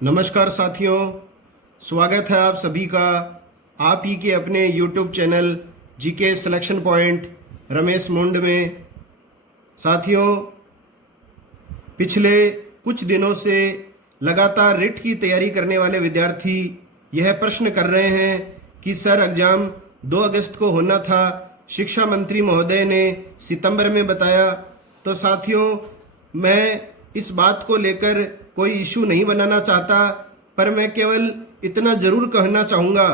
नमस्कार साथियों, स्वागत है आप सभी का आप ही के अपने YouTube channel GK selection point Ramesh मुंड में। साथियों, पिछले कुछ दिनों से लगातार रिट की तैयारी करने वाले विद्यार्थी यह प्रश्न कर रहे हैं कि सर एग्ज़ाम 2 अगस्त को होना था, शिक्षा मंत्री महोदय ने सितंबर में बताया। तो साथियों, मैं इस बात को लेकर कोई इशू नहीं बनाना चाहता, पर मैं केवल इतना ज़रूर कहना चाहूँगा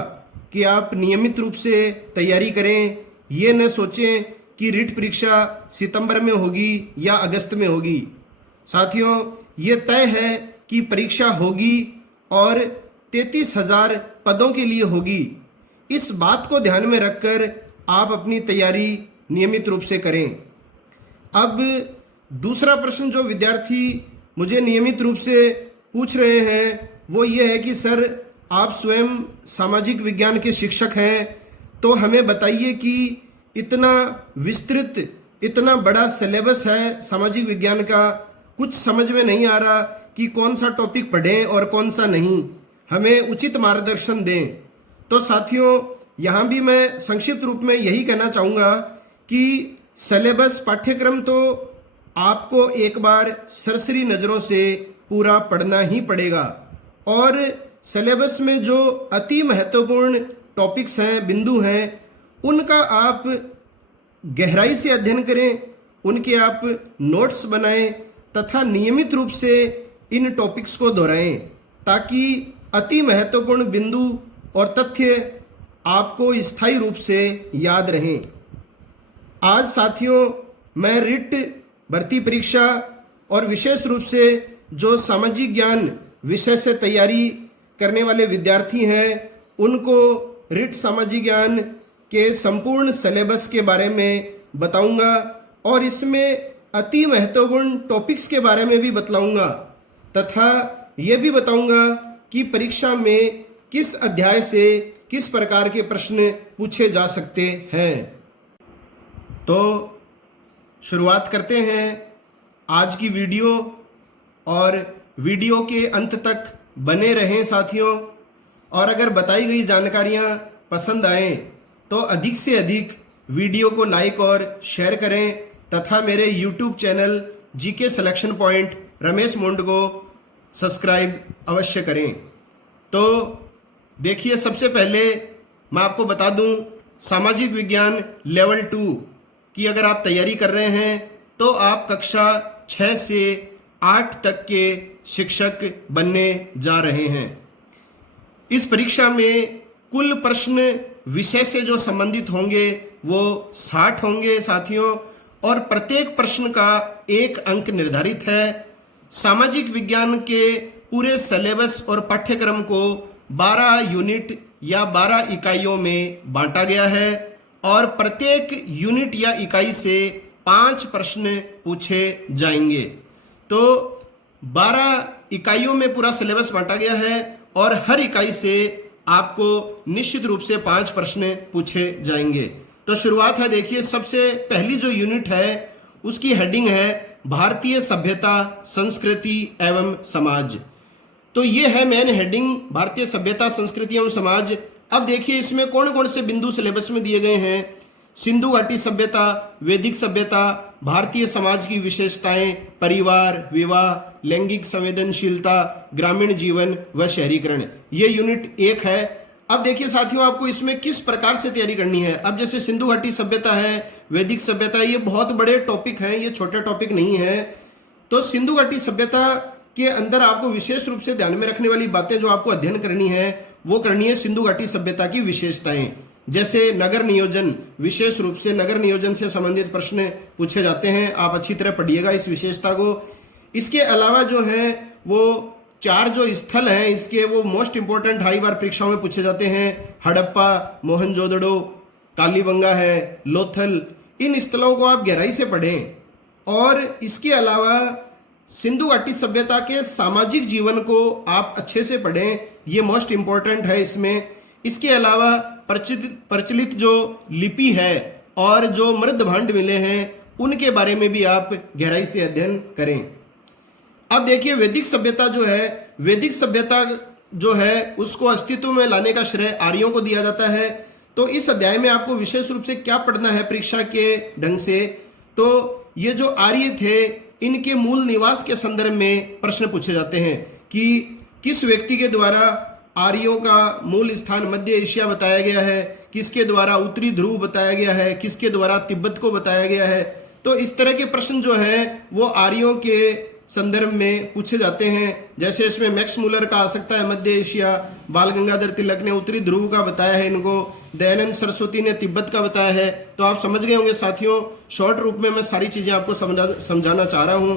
कि आप नियमित रूप से तैयारी करें। ये न सोचें कि रिट परीक्षा सितंबर में होगी या अगस्त में होगी। साथियों, ये तय है कि परीक्षा होगी और 33,000 पदों के लिए होगी। इस बात को ध्यान में रखकर आप अपनी तैयारी नियमित रूप से करें। अब दूसरा प्रश्न जो विद्यार्थी मुझे नियमित रूप से पूछ रहे हैं वो ये है कि सर आप स्वयं सामाजिक विज्ञान के शिक्षक हैं, तो हमें बताइए कि इतना विस्तृत, इतना बड़ा सिलेबस है सामाजिक विज्ञान का, कुछ समझ में नहीं आ रहा कि कौन सा टॉपिक पढ़ें और कौन सा नहीं, हमें उचित मार्गदर्शन दें। तो साथियों, यहाँ भी मैं संक्षिप्त रूप में यही कहना चाहूँगा कि सिलेबस पाठ्यक्रम तो आपको एक बार सरसरी नज़रों से पूरा पढ़ना ही पड़ेगा, और सिलेबस में जो अति महत्वपूर्ण टॉपिक्स हैं, बिंदु हैं, उनका आप गहराई से अध्ययन करें, उनके आप नोट्स बनाएं तथा नियमित रूप से इन टॉपिक्स को दोहराएं ताकि अति महत्वपूर्ण बिंदु और तथ्य आपको स्थायी रूप से याद रहें। आज साथियों, मैं रिट भर्ती परीक्षा और विशेष रूप से जो सामाजिक ज्ञान विषय से तैयारी करने वाले विद्यार्थी हैं उनको रिट सामाजिक ज्ञान के संपूर्ण सिलेबस के बारे में बताऊंगा और इसमें अति महत्वपूर्ण टॉपिक्स के बारे में भी बतलाऊंगा तथा ये भी बताऊंगा कि परीक्षा में किस अध्याय से किस प्रकार के प्रश्न पूछे जा सकते हैं। तो शुरुआत करते हैं आज की वीडियो, और वीडियो के अंत तक बने रहें साथियों। और अगर बताई गई जानकारियां पसंद आएं तो अधिक से अधिक वीडियो को लाइक और शेयर करें तथा मेरे YouTube channel GK selection point Ramesh मुंड को सब्सक्राइब अवश्य करें। तो देखिए, सबसे पहले मैं आपको बता दूं, सामाजिक विज्ञान लेवल 2 कि अगर आप तैयारी कर रहे हैं तो आप कक्षा 6 से 8 तक के शिक्षक बनने जा रहे हैं। इस परीक्षा में कुल प्रश्न विषय से जो संबंधित होंगे वो 60 होंगे साथियों, और प्रत्येक प्रश्न का 1 अंक निर्धारित है। सामाजिक विज्ञान के पूरे सिलेबस और पाठ्यक्रम को 12 यूनिट या 12 इकाइयों में बांटा गया है और प्रत्येक यूनिट या इकाई से 5 प्रश्न पूछे जाएंगे। तो 12 इकाइयों में पूरा सिलेबस बांटा गया है और हर इकाई से आपको निश्चित रूप से 5 प्रश्न पूछे जाएंगे। तो शुरुआत है, देखिए, सबसे पहली जो यूनिट है उसकी हेडिंग है भारतीय सभ्यता, संस्कृति एवं समाज। तो ये है मेन हेडिंग, भारतीय सभ्यता, संस्कृति एवं समाज। अब देखिए इसमें कौन कौन से बिंदु सिलेबस में दिए गए हैं। सिंधु घाटी सभ्यता, वैदिक सभ्यता, भारतीय समाज की विशेषताएं, परिवार, विवाह, लैंगिक संवेदनशीलता, ग्रामीण जीवन व शहरीकरण, ये यूनिट 1 है। अब देखिए साथियों, आपको इसमें किस प्रकार से तैयारी करनी है। अब जैसे सिंधु घाटी सभ्यता है, वैदिक सभ्यता, ये बहुत बड़े टॉपिक हैं, ये छोटे टॉपिक नहीं है। तो सिंधु घाटी सभ्यता के अंदर आपको विशेष रूप से ध्यान में रखने वाली बातें जो आपको अध्ययन करनी है वो करनी है सिंधु घाटी सभ्यता की विशेषताएं, जैसे नगर नियोजन, विशेष रूप से नगर नियोजन से संबंधित प्रश्न पूछे जाते हैं। आप अच्छी तरह पढ़िएगा इस विशेषता को। इसके अलावा जो है वो 4 जो स्थल हैं इसके, वो मोस्ट इंपोर्टेंट हाई बार परीक्षाओं में पूछे जाते हैं। हड़प्पा, मोहनजोदड़ो, कालीबंगा है, लोथल, इन स्थलों को आप गहराई से पढ़ें। और इसके अलावा सिंधु घाटी सभ्यता के सामाजिक जीवन को आप अच्छे से पढ़ें, ये मोस्ट इंपॉर्टेंट है इसमें। इसके अलावा प्रचलित जो लिपि है और जो मृद भांड मिले हैं उनके बारे में भी आप गहराई से अध्ययन करें। अब देखिए वैदिक सभ्यता जो है, वैदिक सभ्यता जो है उसको अस्तित्व में लाने का श्रेय आर्यों को दिया जाता है। तो इस अध्याय में आपको विशेष रूप से क्या पढ़ना है परीक्षा के ढंग से, तो ये जो आर्य थे इनके मूल निवास के संदर्भ में प्रश्न पूछे जाते हैं कि किस व्यक्ति के द्वारा आर्यों का मूल स्थान मध्य एशिया बताया गया है, किसके द्वारा उत्तरी ध्रुव बताया गया है, किसके द्वारा तिब्बत को बताया गया है। तो इस तरह के प्रश्न जो हैं वो आर्यों के संदर्भ में पूछे जाते हैं। जैसे इसमें मैक्स मुलर का आ सकता है मध्य एशिया, बाल गंगाधर तिलक ने उत्तरी ध्रुव का बताया है इनको, दयानंद सरस्वती ने तिब्बत का बताया है। तो आप समझ गए होंगे साथियों, शॉर्ट रूप में मैं सारी चीजें आपको समझाना चाह रहा हूं।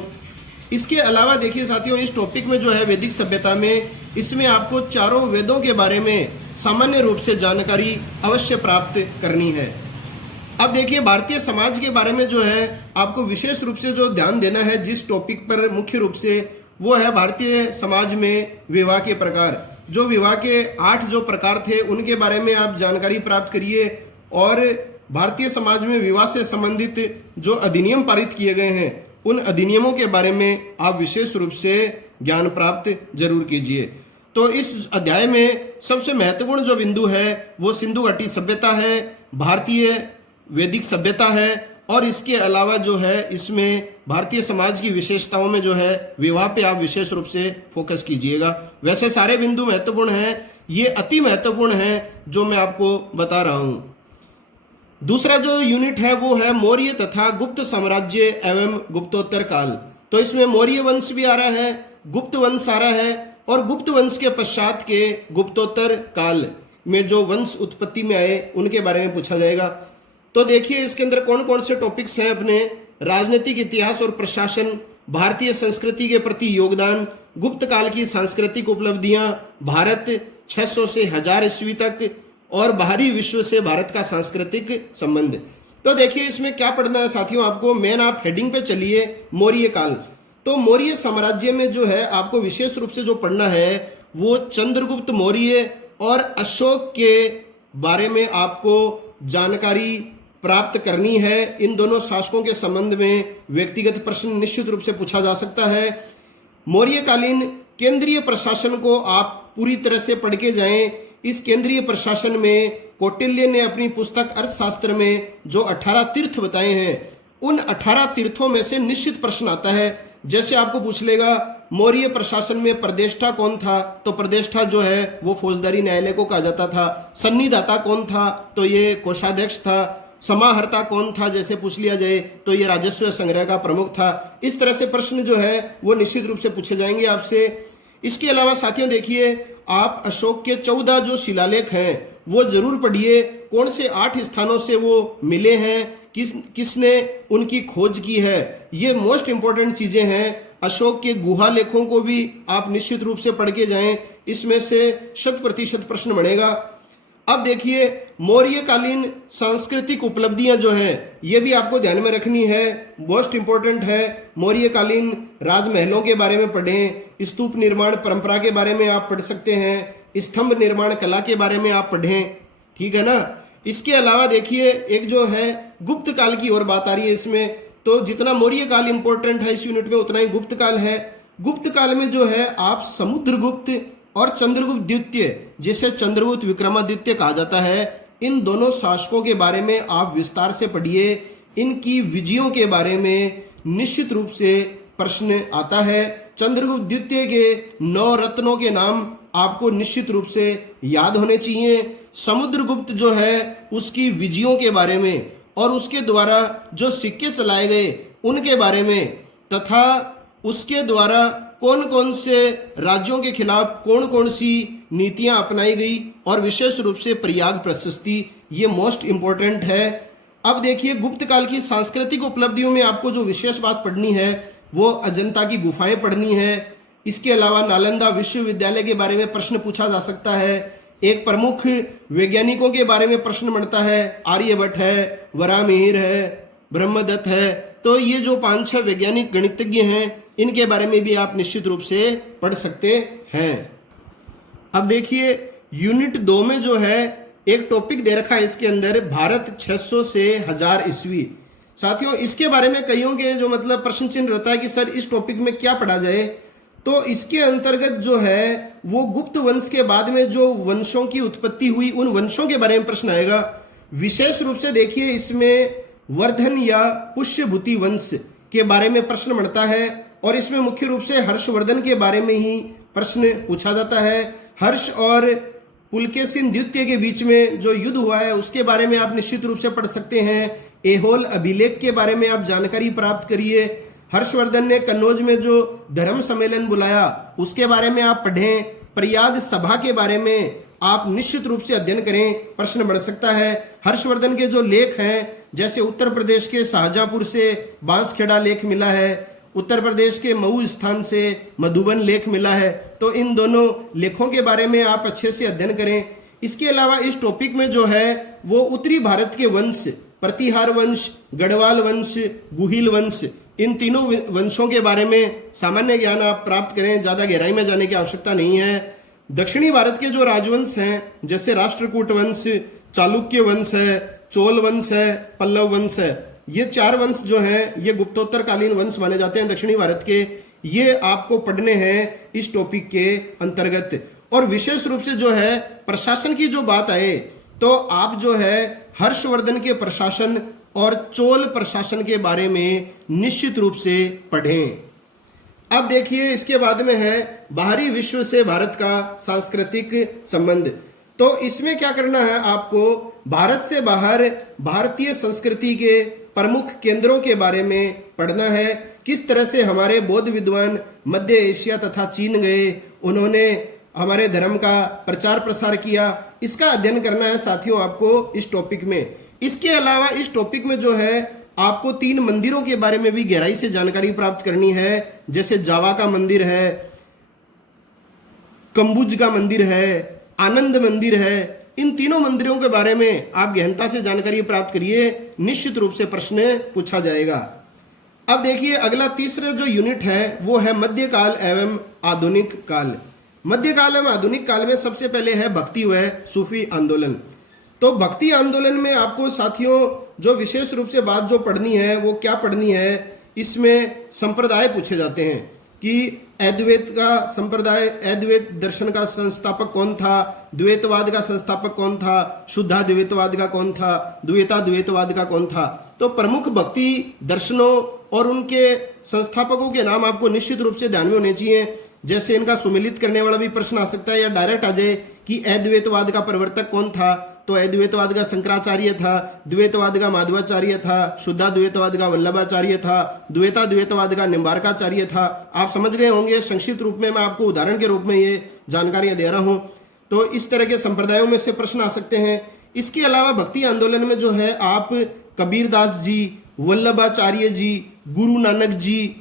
इसके अलावा देखिए साथियों, इस टॉपिक में जो है वैदिक सभ्यता में, इसमें आपको चारों वेदों के बारे में सामान्य रूप से जानकारी अवश्य प्राप्त करनी है। अब देखिए भारतीय समाज के बारे में जो है आपको विशेष रूप से जो ध्यान देना है जिस टॉपिक पर मुख्य रूप से, वो है भारतीय समाज में विवाह के प्रकार। जो विवाह के 8 जो प्रकार थे उनके बारे में आप जानकारी प्राप्त करिए, और भारतीय समाज में विवाह से संबंधित जो अधिनियम पारित किए गए हैं उन अधिनियमों के बारे में आप विशेष रूप से ज्ञान प्राप्त जरूर कीजिए। तो इस अध्याय में सबसे महत्वपूर्ण जो बिंदु है वो सिंधु घाटी सभ्यता है, भारतीय वैदिक सभ्यता है, और इसके अलावा जो है इसमें भारतीय समाज की विशेषताओं में जो है विवाह पे आप विशेष रूप से फोकस कीजिएगा। वैसे सारे बिंदु महत्वपूर्ण हैं, ये अति महत्वपूर्ण है जो मैं आपको बता रहा हूं। दूसरा जो यूनिट है वो है मौर्य तथा गुप्त साम्राज्य एवं गुप्तोत्तर काल। तो इसमें मौर्य वंश भी आ रहा है, गुप्त वंश आ रहा है, और गुप्त वंश के पश्चात के गुप्तोत्तर काल में जो वंश उत्पत्ति में आए उनके बारे में पूछा जाएगा। तो देखिए इसके अंदर कौन कौन से टॉपिक्स हैं अपने, राजनीतिक इतिहास और प्रशासन, भारतीय संस्कृति के प्रति योगदान, गुप्त काल की सांस्कृतिक उपलब्धियां, भारत 600 से 1000 ईस्वी तक, और बाहरी विश्व से भारत का सांस्कृतिक संबंध। तो देखिए इसमें क्या पढ़ना है साथियों आपको, मेन आप हेडिंग पे चलिए मौर्य काल। तो मौर्य साम्राज्य में जो है आपको विशेष रूप से जो पढ़ना है वो चंद्रगुप्त मौर्य और अशोक के बारे में आपको जानकारी प्राप्त करनी है। इन दोनों शासकों के संबंध में व्यक्तिगत प्रश्न निश्चित रूप से पूछा जा सकता है। मौर्यकालीन केंद्रीय प्रशासन को आप पूरी तरह से पढ़ के जाएं। इस केंद्रीय प्रशासन में कौटिल्य ने अपनी पुस्तक अर्थशास्त्र में जो 18 तीर्थ बताए हैं उन 18 तीर्थों में से निश्चित प्रश्न आता है। जैसे आपको पूछ लेगा मौर्य प्रशासन में प्रदेष्टा कौन था, तो प्रदेष्टा जो है वो फौजदारी न्यायालय को कहा जाता था। सन्निधाता कौन था, तो ये कोषाध्यक्ष था। समाहर्ता कौन था, जैसे पूछ लिया जाए तो ये राजस्व संग्रह का प्रमुख था। इस तरह से प्रश्न जो है वो निश्चित रूप से पूछे जाएंगे आपसे। इसके अलावा साथियों देखिए आप अशोक के 14 जो शिलालेख हैं वो जरूर पढ़िए। कौन से 8 स्थानों से वो मिले हैं, किसने उनकी खोज की है, ये मोस्ट इंपॉर्टेंट चीजें हैं। अशोक के गुहा लेखों को भी आप निश्चित रूप से पढ़ के जाएं, इसमें से 100% प्रश्न बनेगा। अब देखिए मौर्यकालीन सांस्कृतिक उपलब्धियां जो हैं ये भी आपको ध्यान में रखनी है, मोस्ट इंपॉर्टेंट है। मौर्यकालीन राजमहलों के बारे में पढ़ें, स्तूप निर्माण परंपरा के बारे में आप पढ़ सकते हैं, स्तंभ निर्माण कला के बारे में आप पढ़ें, ठीक है ना। इसके अलावा देखिए एक जो है गुप्त काल की और बात आ रही है इसमें। तो जितना मौर्य काल इंपॉर्टेंट है इस यूनिट में उतना ही गुप्त काल है। गुप्त काल में जो है आप समुद्रगुप्त और चंद्रगुप्त द्वितीय, जिसे चंद्रगुप्त विक्रमादित्य कहा जाता है, इन दोनों शासकों के बारे में आप विस्तार से पढ़िए। इनकी विजयों के बारे में निश्चित रूप से प्रश्न आता है। चंद्रगुप्त द्वितीय के 9 रत्नों के नाम आपको निश्चित रूप से याद होने चाहिए। समुद्रगुप्त जो है उसकी विजयों के बारे में और उसके द्वारा जो सिक्के चलाए गए उनके बारे में, तथा उसके द्वारा कौन कौन से राज्यों के खिलाफ कौन कौन सी नीतियां अपनाई गई, और विशेष रूप से प्रयाग प्रशस्ति, ये मोस्ट इंपॉर्टेंट है। अब देखिए गुप्त काल की सांस्कृतिक उपलब्धियों में आपको जो विशेष बात पढ़नी है वो अजंता की गुफाएं पढ़नी है। इसके अलावा नालंदा विश्वविद्यालय के बारे में प्रश्न पूछा जा सकता है। एक प्रमुख वैज्ञानिकों के बारे में प्रश्न बनता है, आर्यभट्ट है, वराहमिहिर है, ब्रह्मदत्त है। तो ये जो 5-6 वैज्ञानिक गणितज्ञ हैं इनके बारे में भी आप निश्चित रूप से पढ़ सकते हैं। अब देखिए यूनिट 2 में जो है एक टॉपिक दे रखा है इसके अंदर, भारत 600 से 1000 ईस्वी। साथियों इसके बारे में कईयों के जो मतलब प्रश्न चिन्ह रहता है कि सर इस टॉपिक में क्या पढ़ा जाए। तो इसके अंतर्गत जो है वो गुप्त वंश के बाद में जो वंशों की उत्पत्ति हुई उन वंशों के बारे में प्रश्न आएगा। विशेष रूप से देखिए इसमें वर्धन या पुष्यभूति वंश के बारे में प्रश्न बनता है और इसमें मुख्य रूप से हर्षवर्धन के बारे में ही प्रश्न पूछा जाता है। हर्ष और पुलकेशिन द्वितीय के बीच में जो युद्ध हुआ है उसके बारे में आप निश्चित रूप से पढ़ सकते हैं। एहोल अभिलेख के बारे में आप जानकारी प्राप्त करिए। हर्षवर्धन ने कन्नौज में जो धर्म सम्मेलन बुलाया उसके बारे में आप पढ़ें। प्रयाग सभा के बारे में आप निश्चित रूप से अध्ययन करें, प्रश्न बढ़ सकता है। हर्षवर्धन के जो लेख हैं जैसे उत्तर प्रदेश के शाहजहांपुर से बांसखेड़ा लेख मिला है, उत्तर प्रदेश के मऊ स्थान से मधुबन लेख मिला है, तो इन दोनों लेखों के बारे में आप अच्छे से अध्ययन करें। इसके अलावा इस टॉपिक में जो है वो उत्तरी भारत के वंश, प्रतिहार वंश, गढ़वाल वंश, गुहिल वंश, इन तीनों वंशों के बारे में सामान्य ज्ञान आप प्राप्त करें, ज़्यादा गहराई में जाने की आवश्यकता नहीं है। दक्षिणी भारत के जो राजवंश हैं जैसे राष्ट्रकूट वंश, चालुक्य वंश है, चोल वंश है, पल्लव वंश है, ये 4 वंश जो हैं ये गुप्तोत्तरकालीन वंश माने जाते हैं दक्षिणी भारत के। ये आपको पढ़ने हैं इस टॉपिक के अंतर्गत। और विशेष रूप से जो है प्रशासन की जो बात आए तो आप जो है हर्षवर्धन के प्रशासन और चोल प्रशासन के बारे में निश्चित रूप से पढ़ें। अब देखिए इसके बाद में है बाहरी विश्व से भारत का सांस्कृतिक संबंध। तो इसमें क्या करना है, आपको भारत से बाहर भारतीय संस्कृति के प्रमुख केंद्रों के बारे में पढ़ना है। किस तरह से हमारे बौद्ध विद्वान मध्य एशिया तथा चीन गए, उन्होंने हमारे धर्म का प्रचार प्रसार किया, इसका अध्ययन करना है साथियों आपको इस टॉपिक में। इसके अलावा इस टॉपिक में जो है आपको 3 मंदिरों के बारे में भी गहराई से जानकारी प्राप्त करनी है, जैसे जावा का मंदिर है, कंबुज का मंदिर है, आनंद मंदिर है। इन तीनों मंदिरों के बारे में आप गहनता से जानकारी प्राप्त करिए, निश्चित रूप से प्रश्न पूछा जाएगा। अब देखिए अगला तीसरा जो यूनिट है वो है मध्यकाल एवं आधुनिक काल। मध्यकाल एवं आधुनिक काल में सबसे पहले है भक्ति व सूफी आंदोलन। तो भक्ति आंदोलन में आपको साथियों जो विशेष रूप से बात जो पढ़नी है वो क्या पढ़नी है, इसमें संप्रदाय पूछे जाते हैं कि अद्वैत का संप्रदाय, अद्वैत दर्शन का संस्थापक कौन था, द्वैतवाद का संस्थापक कौन था, शुद्धाद्वैतवाद का कौन था, द्वैताद्वैतवाद का कौन था। तो प्रमुख भक्ति दर्शनों और उनके संस्थापकों के नाम आपको निश्चित रूप से ध्यान में होने चाहिए। जैसे इनका सुमेलित करने वाला भी प्रश्न आ सकता है या डायरेक्ट आ जाए कि अद्वैतवाद का प्रवर्तक कौन था, तो अद्वैतवाद का शंकराचार्य था, द्वैतवाद का माधवाचार्य था, शुद्धाद्वैतवाद का वल्लभाचार्य था, द्वैताद्वैतवाद का निम्बारकाचार्य था। आप समझ गए होंगे, संक्षिप्त रूप में मैं आपको उदाहरण के रूप में ये जानकारियां दे रहा हूं। तो इस तरह के संप्रदायों में से प्रश्न आ सकते हैं। इसके अलावा भक्ति आंदोलन में जो है आप कबीरदास जी, वल्लभाचार्य जी, गुरु नानक जी,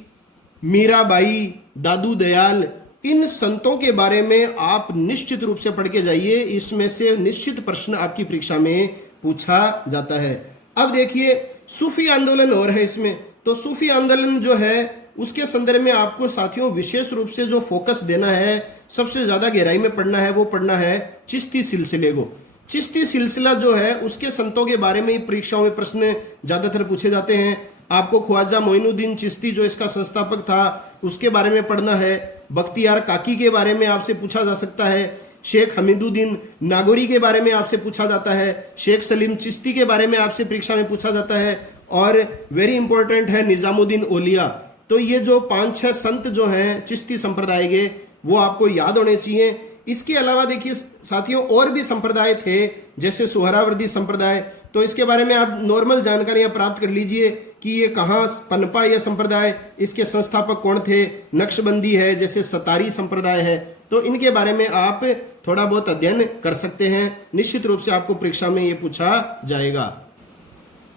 मीराबाई, दादू दयाल, इन संतों के बारे में आप निश्चित रूप से पढ़ के जाइए। इसमें से निश्चित प्रश्न आपकी परीक्षा में पूछा जाता है। अब देखिए सूफी आंदोलन और है इसमें। तो सूफी आंदोलन जो है उसके संदर्भ में आपको साथियों विशेष रूप से जो फोकस देना है, सबसे ज्यादा गहराई में पढ़ना है, वो पढ़ना है चिश्ती सिलसिले को। चिश्ती सिलसिला जो है उसके संतों के बारे में परीक्षाओं में प्रश्न ज्यादातर पूछे जाते हैं। आपको ख्वाजा मोइनुद्दीन चिश्ती जो इसका संस्थापक था उसके बारे में पढ़ना है। बख्तियार काकी के बारे में आपसे पूछा जा सकता है। शेख हमीदुद्दीन नागौरी के बारे में आपसे पूछा जाता है। शेख सलीम चिश्ती के बारे में आपसे परीक्षा में पूछा जाता है। और वेरी इंपॉर्टेंट है निजामुद्दीन औलिया। तो ये जो 5-6 संत जो हैं चिश्ती संप्रदाय के, वो आपको याद होने चाहिए। इसके अलावा देखिए साथियों और भी संप्रदाय थे जैसे सुहरावर्दी संप्रदाय। तो इसके बारे में आप नॉर्मल जानकारियां प्राप्त कर लीजिए कि ये कहाँ पनपा यह संप्रदाय, इसके संस्थापक कौन थे। नक्शबंदी है, जैसे सतारी संप्रदाय है। तो इनके बारे में आप थोड़ा बहुत अध्ययन कर सकते हैं, निश्चित रूप से आपको परीक्षा में ये पूछा जाएगा।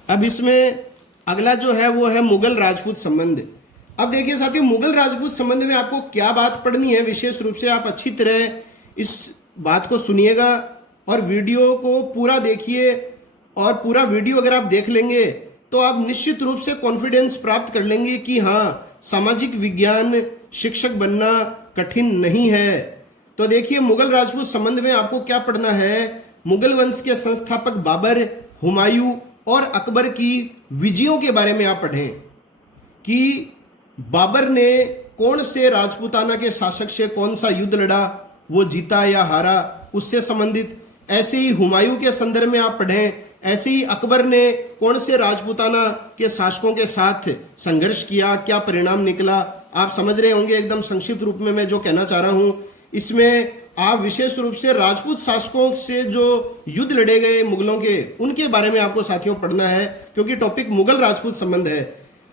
अब इसमें अगला जो है वो है मुगल राजपूत संबंध। अब देखिए साथियों मुगल राजपूत संबंध में आपको क्या बात पढ़नी है, विशेष रूप से आप अच्छी तरह इस बात को सुनिएगा और वीडियो को पूरा देखिए। और पूरा वीडियो अगर आप देख लेंगे तो आप निश्चित रूप से कॉन्फिडेंस प्राप्त कर लेंगे कि हाँ, सामाजिक विज्ञान शिक्षक बनना कठिन नहीं है। तो देखिए मुगल राजपूत संबंध में आपको क्या पढ़ना है, मुगल वंश के संस्थापक बाबर, हुमायूं और अकबर की विजयों के बारे में आप पढ़ें कि बाबर ने कौन से राजपूताना के शासक से कौन सा युद्ध लड़ा, वो जीता या हारा, उससे संबंधित। ऐसे ही हुमायूं के संदर्भ में आप पढ़ें, ऐसे ही अकबर ने कौन से राजपूताना के शासकों के साथ संघर्ष किया, क्या परिणाम निकला, आप समझ रहे होंगे। एकदम संक्षिप्त रूप में मैं जो कहना चाह रहा हूं, इसमें आप विशेष रूप से राजपूत शासकों से जो युद्ध लड़े गए मुगलों के, उनके बारे में आपको साथियों पढ़ना है, क्योंकि टॉपिक मुगल राजपूत संबंध है।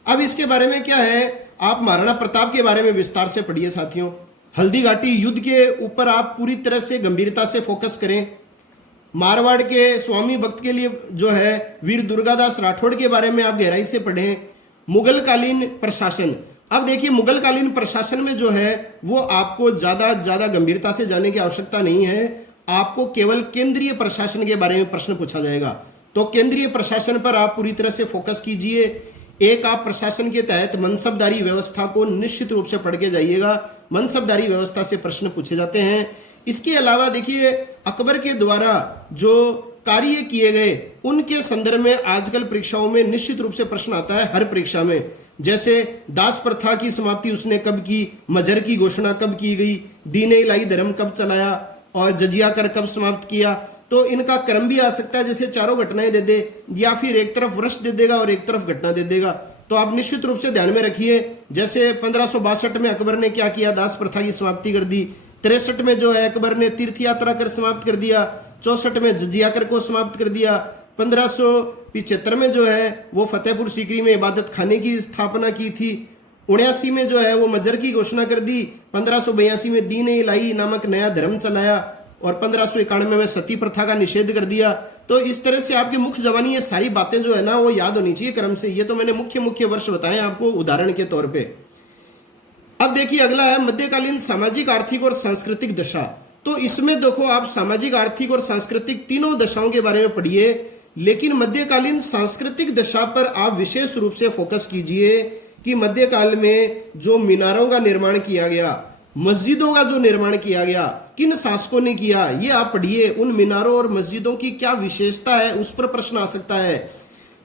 अब इसके बारे में क्या है, आप महाराणा प्रताप के बारे में विस्तार से पढ़िए साथियों। हल्दी घाटी युद्ध के ऊपर आप पूरी तरह से गंभीरता से फोकस करें। मारवाड़ के स्वामी भक्त के लिए जो है वीर दुर्गादास राठौड़ के बारे में आप गहराई से पढ़ें। मुगल कालीन प्रशासन, अब देखिए मुगल कालीन प्रशासन में जो है वो आपको ज्यादा गंभीरता से जाने की आवश्यकता नहीं है, आपको केवल केंद्रीय प्रशासन के बारे में प्रश्न पूछा जाएगा। तो केंद्रीय प्रशासन पर आप पूरी तरह से फोकस कीजिए। एक आप प्रशासन के तहत मनसबदारी व्यवस्था को निश्चित रूप से पढ़ के जाइएगा, मनसबदारी व्यवस्था से प्रश्न पूछे जाते हैं। इसके अलावा देखिए अकबर के द्वारा जो कार्य किए गए उनके संदर्भ में आजकल परीक्षाओं में निश्चित रूप से प्रश्न आता है, हर परीक्षा में। जैसे दास प्रथा की समाप्ति उसने कब की, मजहर की घोषणा कब की गई, दीन इलाही धर्म कब चलाया और जजिया कर कब समाप्त किया। तो इनका क्रम भी आ सकता है, जैसे चारों घटनाएं दे दे या फिर एक तरफ वर्ष दे देगा और एक तरफ घटना दे देगा। तो आप निश्चित रूप से ध्यान में रखिए। जैसे 1562 में अकबर ने क्या किया, दास प्रथा की समाप्ति कर दी। 63 में जो है अकबर ने तीर्थ यात्रा कर समाप्त कर दिया। 64 में जजिया कर को समाप्त कर दिया। 1575 में जो है वो फतेहपुर सीकरी में इबादत खाने की स्थापना की थी। 79 में जो है वो मजहर की घोषणा कर दी। 1582 में दीन इलाही नामक नया धर्म चलाया और 1591 में सती प्रथा का निषेध कर दिया। तो इस तरह से आपकी मुख्य जबानी ये सारी बातें जो है ना वो याद होनी चाहिए क्रम से। ये तो मैंने मुख्य वर्ष बताए आपको उदाहरण के तौर पे। अब देखिए अगला है मध्यकालीन सामाजिक, आर्थिक और सांस्कृतिक दशा। तो इसमें देखो आप सामाजिक, आर्थिक और सांस्कृतिक तीनों दशाओं के बारे में पढ़िए, लेकिन मध्यकालीन सांस्कृतिक दशा पर आप विशेष रूप से फोकस कीजिए कि मध्यकाल में जो मीनारों का निर्माण किया गया, मस्जिदों का जो निर्माण किया गया, किन शासकों ने किया, ये आप पढ़िए। उन मीनारों और मस्जिदों की क्या विशेषता है, उस पर प्रश्न आ सकता है।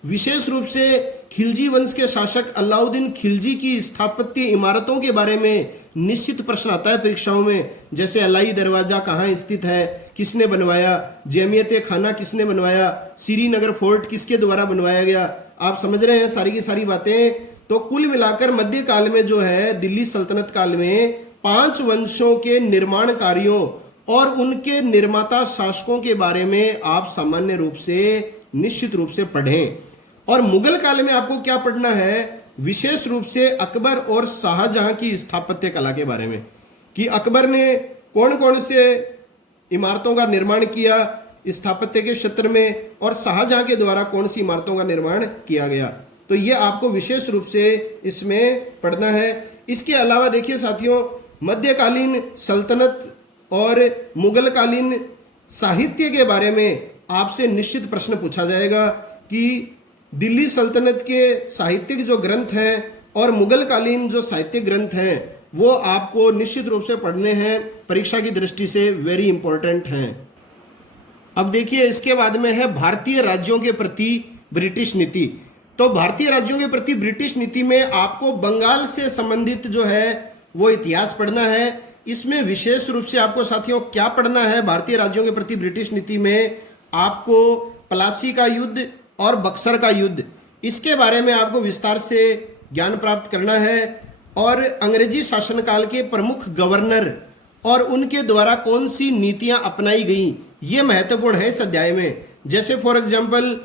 विशेष रूप से खिलजी वंश के शासक अलाउद्दीन खिलजी की स्थापत्य इमारतों के बारे में निश्चित प्रश्न आता है परीक्षाओं में। जैसे अलाई दरवाजा कहाँ स्थित है, किसने बनवाया, जमियत खाना किसने बनवाया, श्रीनगर फोर्ट किसके द्वारा बनवाया गया। आप समझ रहे हैं सारी की सारी बातें। तो कुल मिलाकर मध्यकाल में जो है दिल्ली सल्तनत काल में 5 वंशों के निर्माण कार्यों और उनके निर्माता शासकों के बारे में आप सामान्य रूप से निश्चित रूप से पढ़ें। और मुगल काल में आपको क्या पढ़ना है, विशेष रूप से अकबर और शाहजहां की स्थापत्य कला के बारे में, कि अकबर ने कौन कौन से इमारतों का निर्माण किया स्थापत्य के क्षेत्र में और शाहजहां के द्वारा कौन सी इमारतों का निर्माण किया गया। तो ये आपको विशेष रूप से इसमें पढ़ना है। इसके अलावा देखिए साथियों, मध्यकालीन सल्तनत और मुगलकालीन साहित्य के बारे में आपसे निश्चित प्रश्न पूछा जाएगा कि दिल्ली सल्तनत के साहित्यिक जो ग्रंथ हैं और मुगलकालीन जो साहित्यिक ग्रंथ हैं वो आपको निश्चित रूप से पढ़ने हैं, परीक्षा की दृष्टि से वेरी इंपॉर्टेंट हैं। अब देखिए इसके बाद में है भारतीय राज्यों के प्रति ब्रिटिश नीति। तो भारतीय राज्यों के प्रति ब्रिटिश नीति में आपको बंगाल से संबंधित जो है वो इतिहास पढ़ना है। इसमें विशेष रूप से आपको साथियों क्या पढ़ना है, भारतीय राज्यों के प्रति ब्रिटिश नीति में आपको प्लासी का युद्ध और बक्सर का युद्ध, इसके बारे में आपको विस्तार से ज्ञान प्राप्त करना है। और अंग्रेजी शासनकाल के प्रमुख गवर्नर और उनके द्वारा कौन सी नीतियां अपनाई गई, ये महत्वपूर्ण है इस अध्याय में। जैसे for example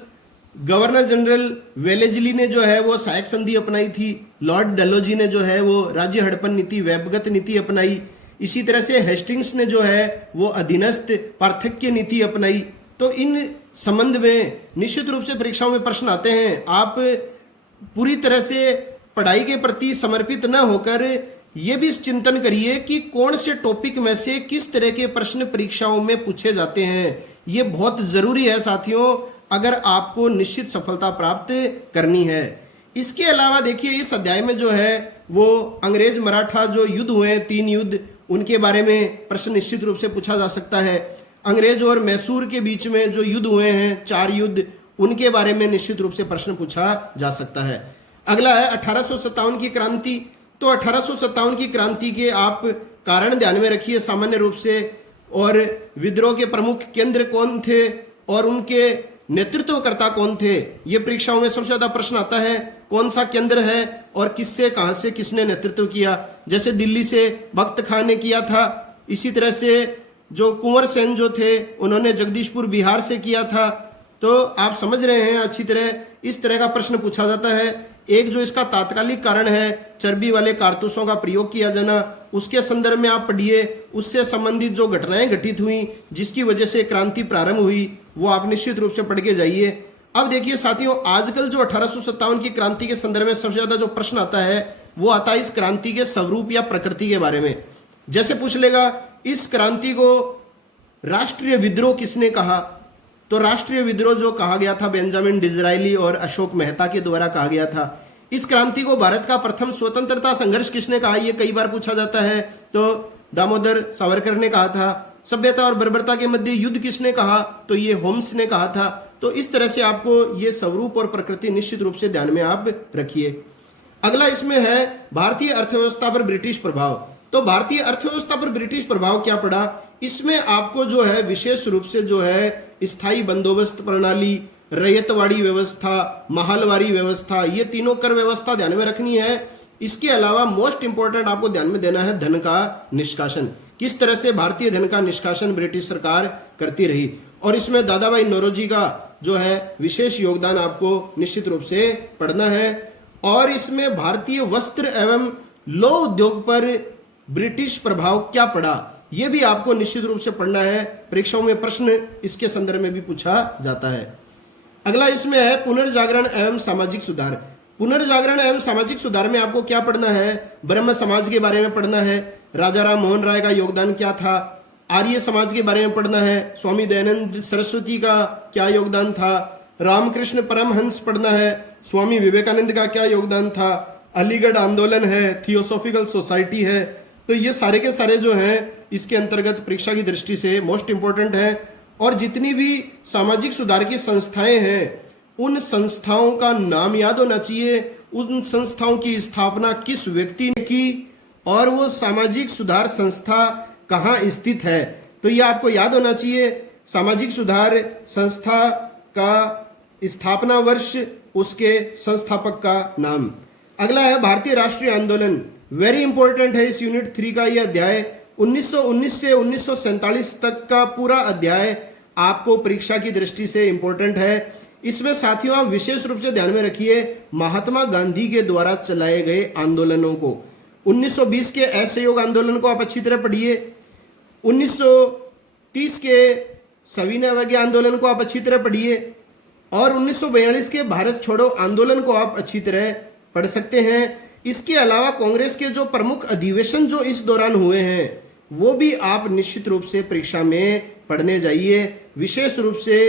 governor general Wellesley ने जो है वो सहायक संधि अपनाई थी, लॉर्ड डलहौजी ने जो है वो राज्य हड़पन नीति, वैभगत नीति अपनाई। इसी तरह से हेस्टिंग्स ने जो है वो अधीनस्थ पार्थक्य नीति अपनाई। तो इन संबंध में निश्चित रूप से परीक्षाओं में प्रश्न आते हैं। आप पूरी तरह से पढ़ाई के प्रति समर्पित न होकर ये भी चिंतन करिए कि कौन से टॉपिक में से किस तरह के प्रश्न परीक्षाओं में पूछे जाते हैं। ये बहुत जरूरी है साथियों, अगर आपको निश्चित सफलता प्राप्त करनी है। इसके अलावा देखिए इस अध्याय में जो है वो अंग्रेज मराठा जो युद्ध हुए हैं, 3 युद्ध, उनके बारे में प्रश्न निश्चित रूप से पूछा जा सकता है। अंग्रेज और मैसूर के बीच में जो युद्ध हुए हैं 4 युद्ध, उनके बारे में निश्चित रूप से प्रश्न पूछा जा सकता है। अगला है 1857 की क्रांति। तो 1857 की क्रांति के आप कारण ध्यान में रखिए सामान्य रूप से, और विद्रोह के प्रमुख केंद्र कौन थे और उनके नेतृत्वकर्ता कौन थे। ये परीक्षाओं में सबसे ज्यादा प्रश्न आता है, कौन सा केंद्र है और किससे कहां से किसने नेतृत्व किया। जैसे दिल्ली से बख्त खान ने किया था, इसी तरह से जो कुंवर सेन जो थे उन्होंने जगदीशपुर बिहार से किया था। तो आप समझ रहे हैं अच्छी तरह, इस तरह का प्रश्न पूछा जाता है। एक जो इसका तात्कालिक कारण है चर्बी वाले कारतूसों का प्रयोग किया जाना, उसके संदर्भ में आप पढ़िए, उससे संबंधित जो घटनाएं घटित हुई जिसकी वजह से क्रांति प्रारंभ हुई वो आप निश्चित रूप से पढ़ के जाइए। अब देखिए साथियों, आजकल जो 1857 की क्रांति के संदर्भ में सबसे ज्यादा जो प्रश्न आता है वो आता है इस क्रांति के स्वरूप या प्रकृति के बारे में। जैसे पूछ लेगा इस क्रांति को राष्ट्रीय विद्रोह किसने कहा, तो राष्ट्रीय विद्रोह जो कहा गया था बेंजामिन डिज़रायली और अशोक मेहता के द्वारा कहा गया था। इस क्रांति को भारत का प्रथम स्वतंत्रता संघर्ष किसने कहा, ये कई बार पूछा जाता है, तो दामोदर सावरकर ने कहा था। सभ्यता और बर्बरता के मध्य युद्ध किसने कहा, तो ये होम्स ने कहा था। तो इस तरह से आपको ये स्वरूप और प्रकृति निश्चित रूप से ध्यान में आप रखिए। अगला इसमें है भारतीय अर्थव्यवस्था पर ब्रिटिश प्रभाव। तो भारतीय अर्थव्यवस्था पर ब्रिटिश प्रभाव क्या पड़ा, इसमें आपको जो है विशेष रूप से जो है स्थायी बंदोबस्त प्रणाली, रैयतवाड़ी व्यवस्था, महलवारी व्यवस्था, ये तीनों कर व्यवस्था ध्यान में रखनी है। इसके अलावा मोस्ट इंपॉर्टेंट आपको ध्यान में देना है धन का निष्कासन, किस तरह से भारतीय धन का निष्कासन ब्रिटिश सरकार करती रही। और इसमें दादा भाई नौरोजी का जो है विशेष योगदान आपको निश्चित रूप से पढ़ना है। और इसमें भारतीय वस्त्र एवं लौह उद्योग पर ब्रिटिश प्रभाव क्या पड़ा, यह भी आपको निश्चित रूप से पढ़ना है। परीक्षाओं में प्रश्न इसके संदर्भ में भी पूछा जाता है। अगला इसमें है पुनर्जागरण एवं सामाजिक सुधार। पुनर्जागरण एवं सामाजिक सुधार में आपको क्या पढ़ना है, ब्रह्म समाज के बारे में पढ़ना है, राजा राम मोहन राय का योगदान क्या था, आर्य समाज के बारे में पढ़ना है, स्वामी दयानंद सरस्वती का क्या योगदान था, रामकृष्ण परमहंस पढ़ना है, स्वामी विवेकानंद का क्या योगदान था, अलीगढ़ आंदोलन है, थियोसॉफिकल सोसाइटी है। तो ये सारे के सारे जो हैं इसके अंतर्गत परीक्षा की दृष्टि से मोस्ट इंपॉर्टेंट है। और जितनी भी सामाजिक सुधार की संस्थाएं हैं उन संस्थाओं का नाम याद होना चाहिए, उन संस्थाओं की स्थापना किस व्यक्ति ने की और वो सामाजिक सुधार संस्था कहाँ स्थित है, तो ये आपको याद होना चाहिए। सामाजिक सुधार संस्था का स्थापना वर्ष, उसके संस्थापक का नाम। अगला है भारतीय राष्ट्रीय आंदोलन, वेरी इंपॉर्टेंट है इस यूनिट 3 का यह अध्याय। 1919 से 1947 तक का पूरा अध्याय आपको परीक्षा की दृष्टि से इंपॉर्टेंट है। इसमें साथियों आप विशेष रूप से ध्यान में रखिए महात्मा गांधी के द्वारा चलाए गए आंदोलनों को। 1920 के असहयोग आंदोलन को आप अच्छी तरह पढ़िए, 1930 के सविनय अवज्ञा आंदोलन को आप अच्छी तरह पढ़िए, और 1942 के भारत छोड़ो आंदोलन को आप अच्छी तरह पढ़ सकते हैं। इसके अलावा कांग्रेस के जो प्रमुख अधिवेशन जो इस दौरान हुए हैं वो भी आप निश्चित रूप से परीक्षा में पढ़ने जाइए। विशेष रूप से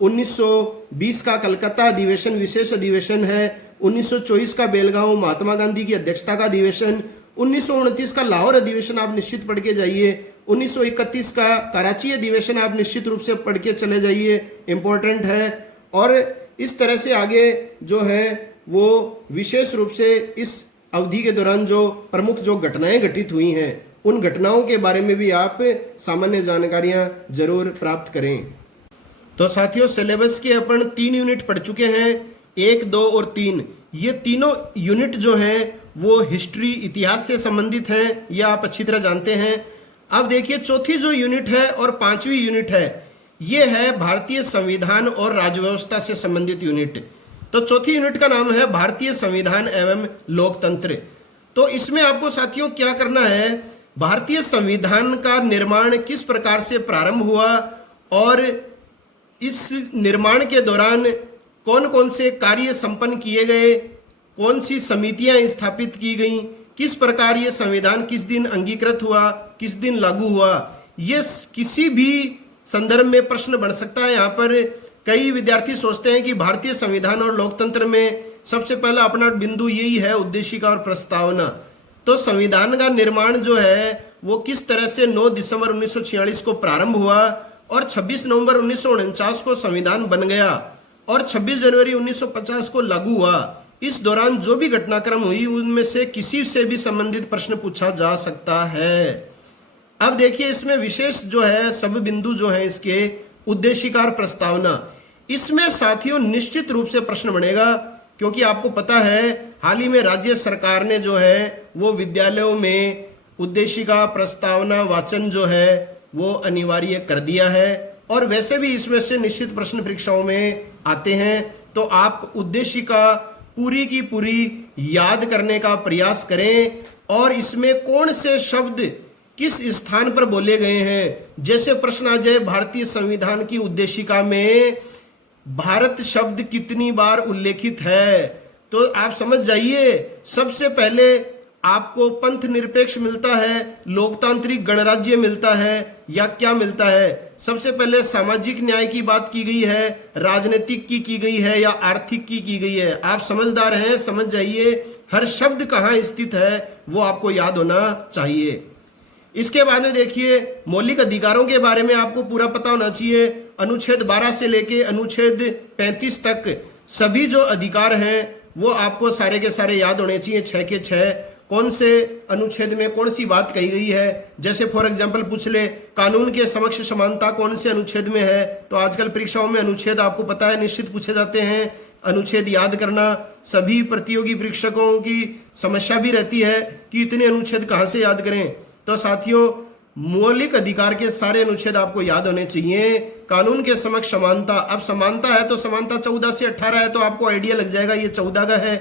1920 का कलकत्ता अधिवेशन विशेष अधिवेशन है, 1924 का बेलगांव महात्मा गांधी की अध्यक्षता का अधिवेशन, 1929 का लाहौर अधिवेशन आप निश्चित पढ़ के जाइए, 1931 का कराची अधिवेशन आप निश्चित रूप से पढ़ के चले जाइए, इंपॉर्टेंट है। और इस तरह से आगे जो है वो विशेष रूप से इस अवधि के दौरान जो प्रमुख जो घटनाएं घटित हुई हैं उन घटनाओं के बारे में भी आप सामान्य जानकारियां जरूर प्राप्त करें। तो साथियों सिलेबस के अपन 3 यूनिट पढ़ चुके हैं, 1, 2 और 3। ये तीनों यूनिट जो हैं वो हिस्ट्री इतिहास से संबंधित हैं, ये आप अच्छी तरह जानते हैं। अब देखिए चौथी जो यूनिट है और 5वीं यूनिट है ये है भारतीय संविधान और राजव्यवस्था से संबंधित यूनिट। तो चौथी यूनिट का नाम है भारतीय संविधान एवं लोकतंत्र। तो इसमें आपको साथियों क्या करना है, भारतीय संविधान का निर्माण किस प्रकार से प्रारंभ हुआ और इस निर्माण के दौरान कौन कौन से कार्य संपन्न किए गए, कौन सी समितियां स्थापित की गई, किस प्रकार ये संविधान किस दिन अंगीकृत हुआ, किस दिन लागू हुआ, ये किसी भी संदर्भ में प्रश्न बन सकता है। यहाँ पर कई विद्यार्थी सोचते हैं कि भारतीय संविधान और लोकतंत्र में सबसे पहला अपना बिंदु यही है उद्देशिका और प्रस्तावना। तो संविधान का निर्माण जो है वो किस तरह से 9 दिसंबर 1946 को प्रारंभ हुआ और 26 नवंबर 1949 को संविधान बन गया और 26 जनवरी 1950 को लागू हुआ, इस दौरान जो भी घटनाक्रम हुई उनमें से किसी से भी संबंधित प्रश्न पूछा जा सकता है। अब देखिए इसमें विशेष जो है सब बिंदु जो है इसके उद्देशिकार प्रस्तावना, इसमें साथियों निश्चित रूप से प्रश्न बनेगा, क्योंकि आपको पता है हाल ही में राज्य सरकार ने जो है वो विद्यालयों में उद्देशिका प्रस्तावना वाचन जो है वो अनिवार्य कर दिया है, और वैसे भी इसमें से निश्चित प्रश्न परीक्षाओं में आते हैं। तो आप उद्देशिका पूरी की पूरी याद करने का प्रयास करें, और इसमें कौन से शब्द किस स्थान पर बोले गए हैं, जैसे प्रश्न आ जाए भारतीय संविधान की उद्देशिका में भारत शब्द कितनी बार उल्लेखित है, तो आप समझ जाइए सबसे पहले आपको पंथ निरपेक्ष मिलता है, लोकतांत्रिक गणराज्य मिलता है, या क्या मिलता है। सबसे पहले सामाजिक न्याय की बात की गई है, राजनीतिक की गई है, या आर्थिक की गई है। आप समझदार हैं, समझ जाइए हर शब्द कहाँ स्थित है वो आपको याद होना चाहिए। इसके बाद में देखिए मौलिक अधिकारों के बारे में आपको पूरा पता होना चाहिए। अनुच्छेद 12 से लेके अनुच्छेद 35 तक सभी जो अधिकार हैं वो आपको सारे के सारे याद होने चाहिए, 6 के 6। कौन से अनुच्छेद में कौन सी बात कही गई है, जैसे फॉर एग्जांपल पूछ ले कानून के समक्ष समानता कौन से अनुच्छेद में है, तो आजकल परीक्षाओं में अनुच्छेद आपको पता है निश्चित पूछे जाते हैं। अनुच्छेद याद करना सभी प्रतियोगी परीक्षकों की समस्या भी रहती है कि इतने अनुच्छेद कहाँ से याद करें। तो साथियों मौलिक अधिकार के सारे अनुच्छेद आपको याद होने चाहिए। कानून के समक्ष समानता, अब समानता है तो समानता 14 से 18 है, तो आपको आइडिया लग जाएगा ये 14 का है।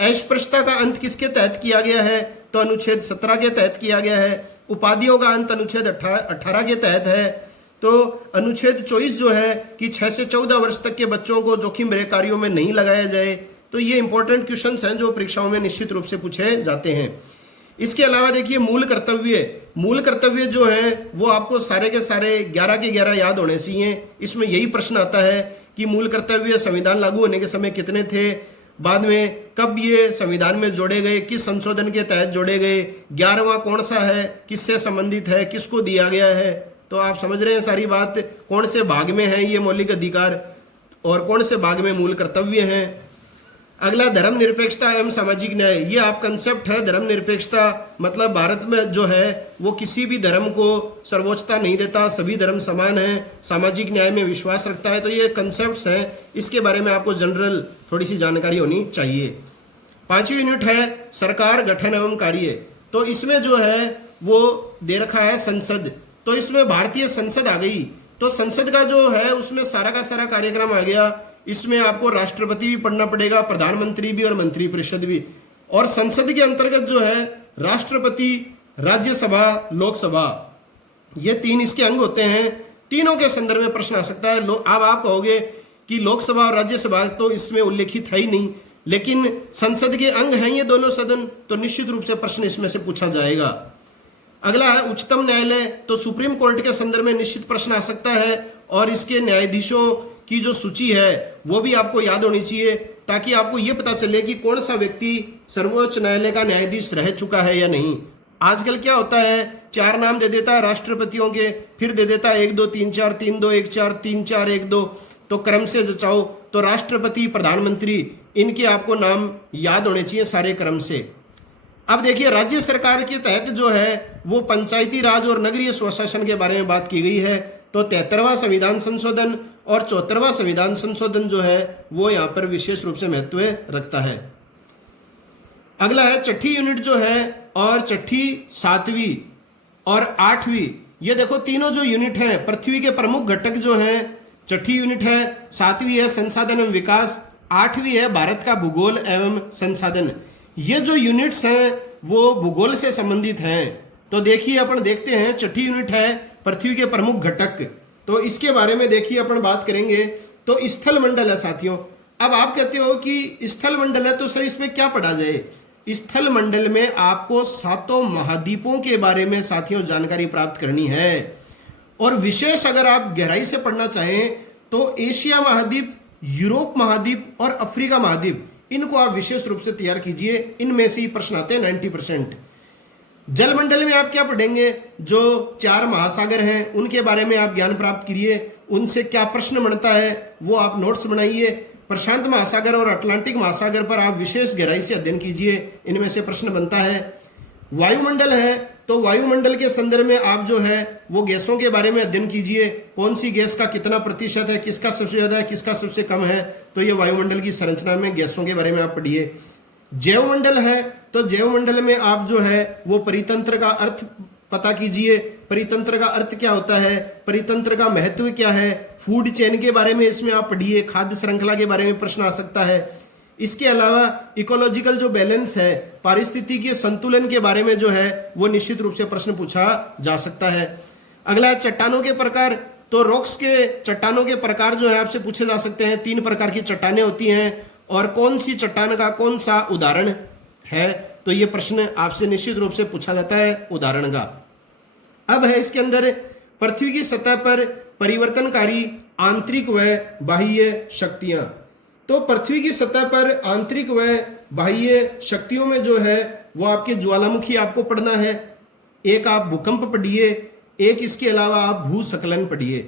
अस्पृश्यता का अंत किसके तहत किया गया है, तो अनुच्छेद 17 के तहत किया गया है। उपाधियों का अंत अनुच्छेद 18 के तहत है। तो अनुच्छेद 24 जो है कि 6 से 14 वर्ष तक के बच्चों को जोखिम भरे कार्यों में नहीं लगाया जाए। तो ये इंपॉर्टेंट क्वेश्चंस हैं जो परीक्षाओं में निश्चित रूप से पूछे जाते हैं। इसके अलावा देखिए मूल कर्तव्य जो है वो आपको सारे के सारे 11 के 11 याद होने चाहिए। इसमें यही प्रश्न आता है कि मूल कर्तव्य संविधान लागू होने के समय कितने थे, बाद में कब ये संविधान में जोड़े गए, किस संशोधन के तहत जोड़े गए, 11वां कौन सा है, किससे संबंधित है, किसको दिया गया है। तो आप समझ रहे हैं सारी बात, कौन से भाग में है ये मौलिक अधिकार और कौन से भाग में मूल कर्तव्य हैं। अगला धर्मनिरपेक्षता एवं सामाजिक न्याय, ये आप कंसेप्ट है। धर्मनिरपेक्षता मतलब भारत में जो है वो किसी भी धर्म को सर्वोच्चता नहीं देता, सभी धर्म समान हैं, सामाजिक न्याय में विश्वास रखता है। तो ये कंसेप्ट्स हैं, इसके बारे में आपको जनरल थोड़ी सी जानकारी होनी चाहिए। 5वीं यूनिट है सरकार गठन एवं कार्य। तो इसमें जो है वो दे रखा है संसद, तो इसमें भारतीय संसद आ गई। तो संसद का जो है उसमें सारा का सारा कार्यक्रम आ गया। इसमें आपको राष्ट्रपति भी पढ़ना पड़ेगा, प्रधानमंत्री भी और मंत्री परिषद भी। और संसद के अंतर्गत जो है राष्ट्रपति, राज्यसभा, लोकसभा, ये 3 इसके अंग होते हैं। तीनों के संदर्भ में प्रश्न आ सकता है। अब आप कहोगे कि लोकसभा और राज्यसभा तो इसमें उल्लेखित है ही नहीं, लेकिन संसद के अंग हैं ये दोनों सदन, तो निश्चित रूप से प्रश्न इसमें से पूछा जाएगा। अगला है उच्चतम न्यायालय। तो सुप्रीम कोर्ट के संदर्भ में निश्चित प्रश्न आ सकता है, और इसके न्यायाधीशों की जो सूची है वो भी आपको याद होनी चाहिए, ताकि आपको ये पता चले कि कौन सा व्यक्ति सर्वोच्च न्यायालय का न्यायाधीश रह चुका है या नहीं। आजकल क्या होता है, 4 नाम दे देता है राष्ट्रपतियों के, फिर दे देता है 1 2 3 4 3 2 1 4 3 4 1 2, तो क्रम से जचाओ। तो राष्ट्रपति, प्रधानमंत्री, इनके आपको नाम याद होने चाहिए सारे क्रम से। अब देखिए राज्य सरकार के तहत जो है वो पंचायती राज और नगरीय स्वशासन के बारे में बात की गई है। तो 73वां संविधान संशोधन और 74वां संविधान संशोधन जो है वो यहाँ पर विशेष रूप से महत्व रखता है। अगला है छठी यूनिट जो है, और छठी, 7वीं और 8वीं, ये देखो तीनों जो यूनिट हैं पृथ्वी के प्रमुख घटक जो हैं। छठी यूनिट है, 7वीं है संसाधन एवं विकास, 8वीं है भारत का भूगोल एवं संसाधन। ये जो यूनिट्स हैं वो भूगोल से संबंधित हैं। तो देखिए अपन देखते हैं, छठी यूनिट है पृथ्वी के प्रमुख घटक, तो इसके बारे में देखिए अपन बात करेंगे। तो स्थल मंडल है साथियों। अब आप कहते हो कि स्थल मंडल है तो सर इसमें क्या पढ़ा जाए। स्थल मंडल में आपको 7 महाद्वीपों के बारे में साथियों जानकारी प्राप्त करनी है, और विशेष अगर आप गहराई से पढ़ना चाहें तो एशिया महाद्वीप, यूरोप महाद्वीप और अफ्रीका महाद्वीप, इनको आप विशेष रूप से तैयार कीजिए। इनमें से ही प्रश्न आते हैं 90%। जल मंडल में आप क्या पढ़ेंगे, जो 4 महासागर हैं उनके बारे में आप ज्ञान प्राप्त करिए, उनसे क्या प्रश्न बनता है वो आप नोट्स बनाइए। प्रशांत महासागर और अटलांटिक महासागर पर आप विशेष गहराई से अध्ययन कीजिए, इनमें से प्रश्न बनता है। वायुमंडल है तो वायुमंडल के संदर्भ में आप जो है वो गैसों के बारे में अध्ययन कीजिए, कौन सी गैस का कितना प्रतिशत है, किसका सबसे ज्यादा है, किसका सबसे कम है, तो ये वायुमंडल की संरचना में गैसों के बारे में आप पढ़िए। जैवमंडल है तो जैवमंडल में आप जो है वो परितंत्र का अर्थ पता कीजिए, परितंत्र का अर्थ क्या होता है, परितंत्र का महत्व क्या है, फूड चेन के बारे में इसमें आप पढ़िए, खाद्य श्रृंखला के बारे में प्रश्न आ सकता है। इसके अलावा इकोलॉजिकल जो बैलेंस है, पारिस्थितिकीय संतुलन के बारे में जो है वो निश्चित रूप से प्रश्न पूछा जा सकता है। अगला है चट्टानों के प्रकार, तो रॉक्स के चट्टानों के प्रकार जो है आपसे पूछे जा सकते हैं। 3 प्रकार की चट्टानें होती हैं और कौन सी चट्टान का कौन सा उदाहरण है, तो ये प्रश्न आपसे निश्चित रूप से पूछा जाता है उदाहरण का। अब है इसके अंदर पृथ्वी की सतह पर परिवर्तनकारी आंतरिक व बाह्य शक्तियां। तो पृथ्वी की सतह पर आंतरिक व बाह्य शक्तियों में जो है वो आपके ज्वालामुखी आपको पढ़ना है, एक आप भूकंप पढ़िए, एक इसके अलावा आप भूस्खलन पढ़िए।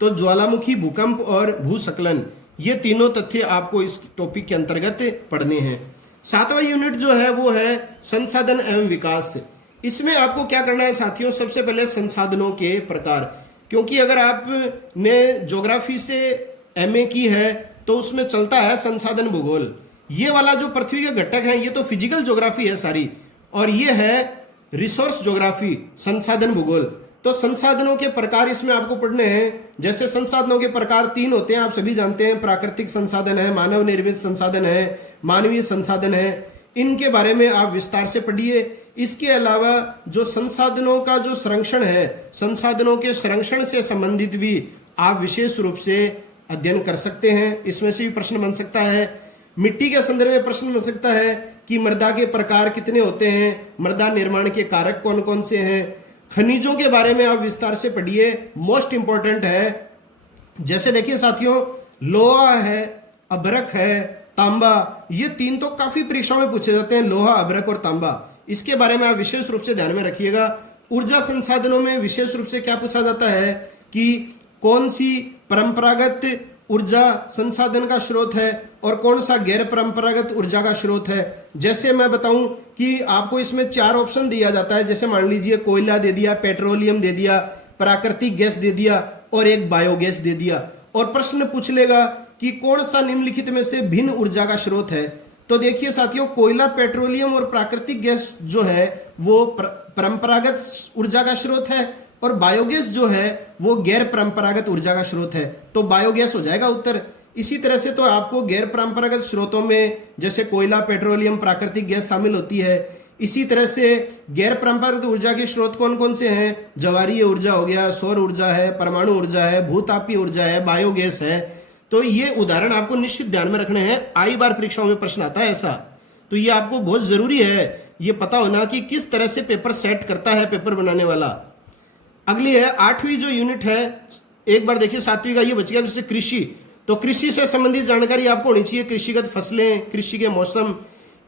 तो ज्वालामुखी, भूकंप और भूस्खलन, ये तीनों तथ्य आपको इस टॉपिक के अंतर्गत पढ़ने हैं। 7वां यूनिट जो है वो है संसाधन एवं विकास। इसमें आपको क्या करना है साथियों, सबसे पहले संसाधनों के प्रकार, क्योंकि अगर आपने ज्योग्राफी से एमए की है तो उसमें चलता है संसाधन भूगोल। ये वाला जो पृथ्वी के घटक है ये तो फिजिकल ज्योग्राफी है सारी, और ये है रिसोर्स ज्योग्राफी, संसाधन भूगोल। तो संसाधनों के प्रकार इसमें आपको पढ़ने हैं। जैसे संसाधनों के प्रकार 3 होते हैं, आप सभी जानते हैं, प्राकृतिक संसाधन है, मानव निर्मित संसाधन है, मानवीय संसाधन है। इनके बारे में आप विस्तार से पढ़िए। इसके अलावा जो संसाधनों का जो संरक्षण है, संसाधनों के संरक्षण से संबंधित भी आप विशेष रूप से अध्ययन कर सकते हैं, इसमें से भी प्रश्न बन सकता है। मिट्टी के संदर्भ में प्रश्न बन सकता है कि मृदा के प्रकार कितने होते हैं, मृदा निर्माण के कारक कौन कौन से हैं। खनिजों के बारे में आप विस्तार से पढ़िए, मोस्ट इंपॉर्टेंट है। जैसे देखिए साथियों, लोहा है, अभ्रक है, तांबा, ये 3 तो काफी परीक्षाओं में पूछे जाते हैं, लोहा, अभ्रक और तांबा। इसके बारे में आप विशेष रूप से ध्यान में रखिएगा। ऊर्जा संसाधनों में विशेष रूप से क्या पूछा जाता है कि कौन सी परंपरागत ऊर्जा संसाधन का स्रोत है और कौन सा गैर परंपरागत ऊर्जा का स्रोत है। जैसे मैं बताऊं कि आपको इसमें 4 ऑप्शन दिया जाता है, जैसे मान लीजिए कोयला दे दिया, पेट्रोलियम दे दिया, प्राकृतिक गैस दे दिया और एक बायोगैस दे दिया, और प्रश्न पूछ लेगा कि कौन सा निम्नलिखित में से भिन्न ऊर्जा का स्रोत है। तो देखिए साथियों, कोयला, पेट्रोलियम और प्राकृतिक गैस जो है वो परंपरागत ऊर्जा का स्रोत है और बायोगैस जो है वो गैर परंपरागत ऊर्जा का स्रोत है, तो बायोगैस हो जाएगा उत्तर। इसी तरह से तो आपको गैर परंपरागत स्रोतों में जैसे कोयला, पेट्रोलियम, प्राकृतिक गैस शामिल होती है। इसी तरह से गैर परंपरागत ऊर्जा के स्रोत कौन कौन से हैं, ज्वारीय ऊर्जा हो गया, सौर ऊर्जा है, परमाणु ऊर्जा है, भूतापीय ऊर्जा है, बायोगैस है। तो ये उदाहरण आपको निश्चित ध्यान में रखने हैं, आई बार परीक्षाओं में प्रश्न आता है ऐसा, तो ये आपको बहुत जरूरी है ये पता होना कि किस तरह से पेपर सेट करता है पेपर बनाने वाला। अगली है 8वीं जो यूनिट है, एक बार देखिए 7वीं का ये बच गया, जैसे कृषि। तो कृषि से संबंधित जानकारी आपको होनी चाहिए, कृषिगत फसलें, कृषि के मौसम।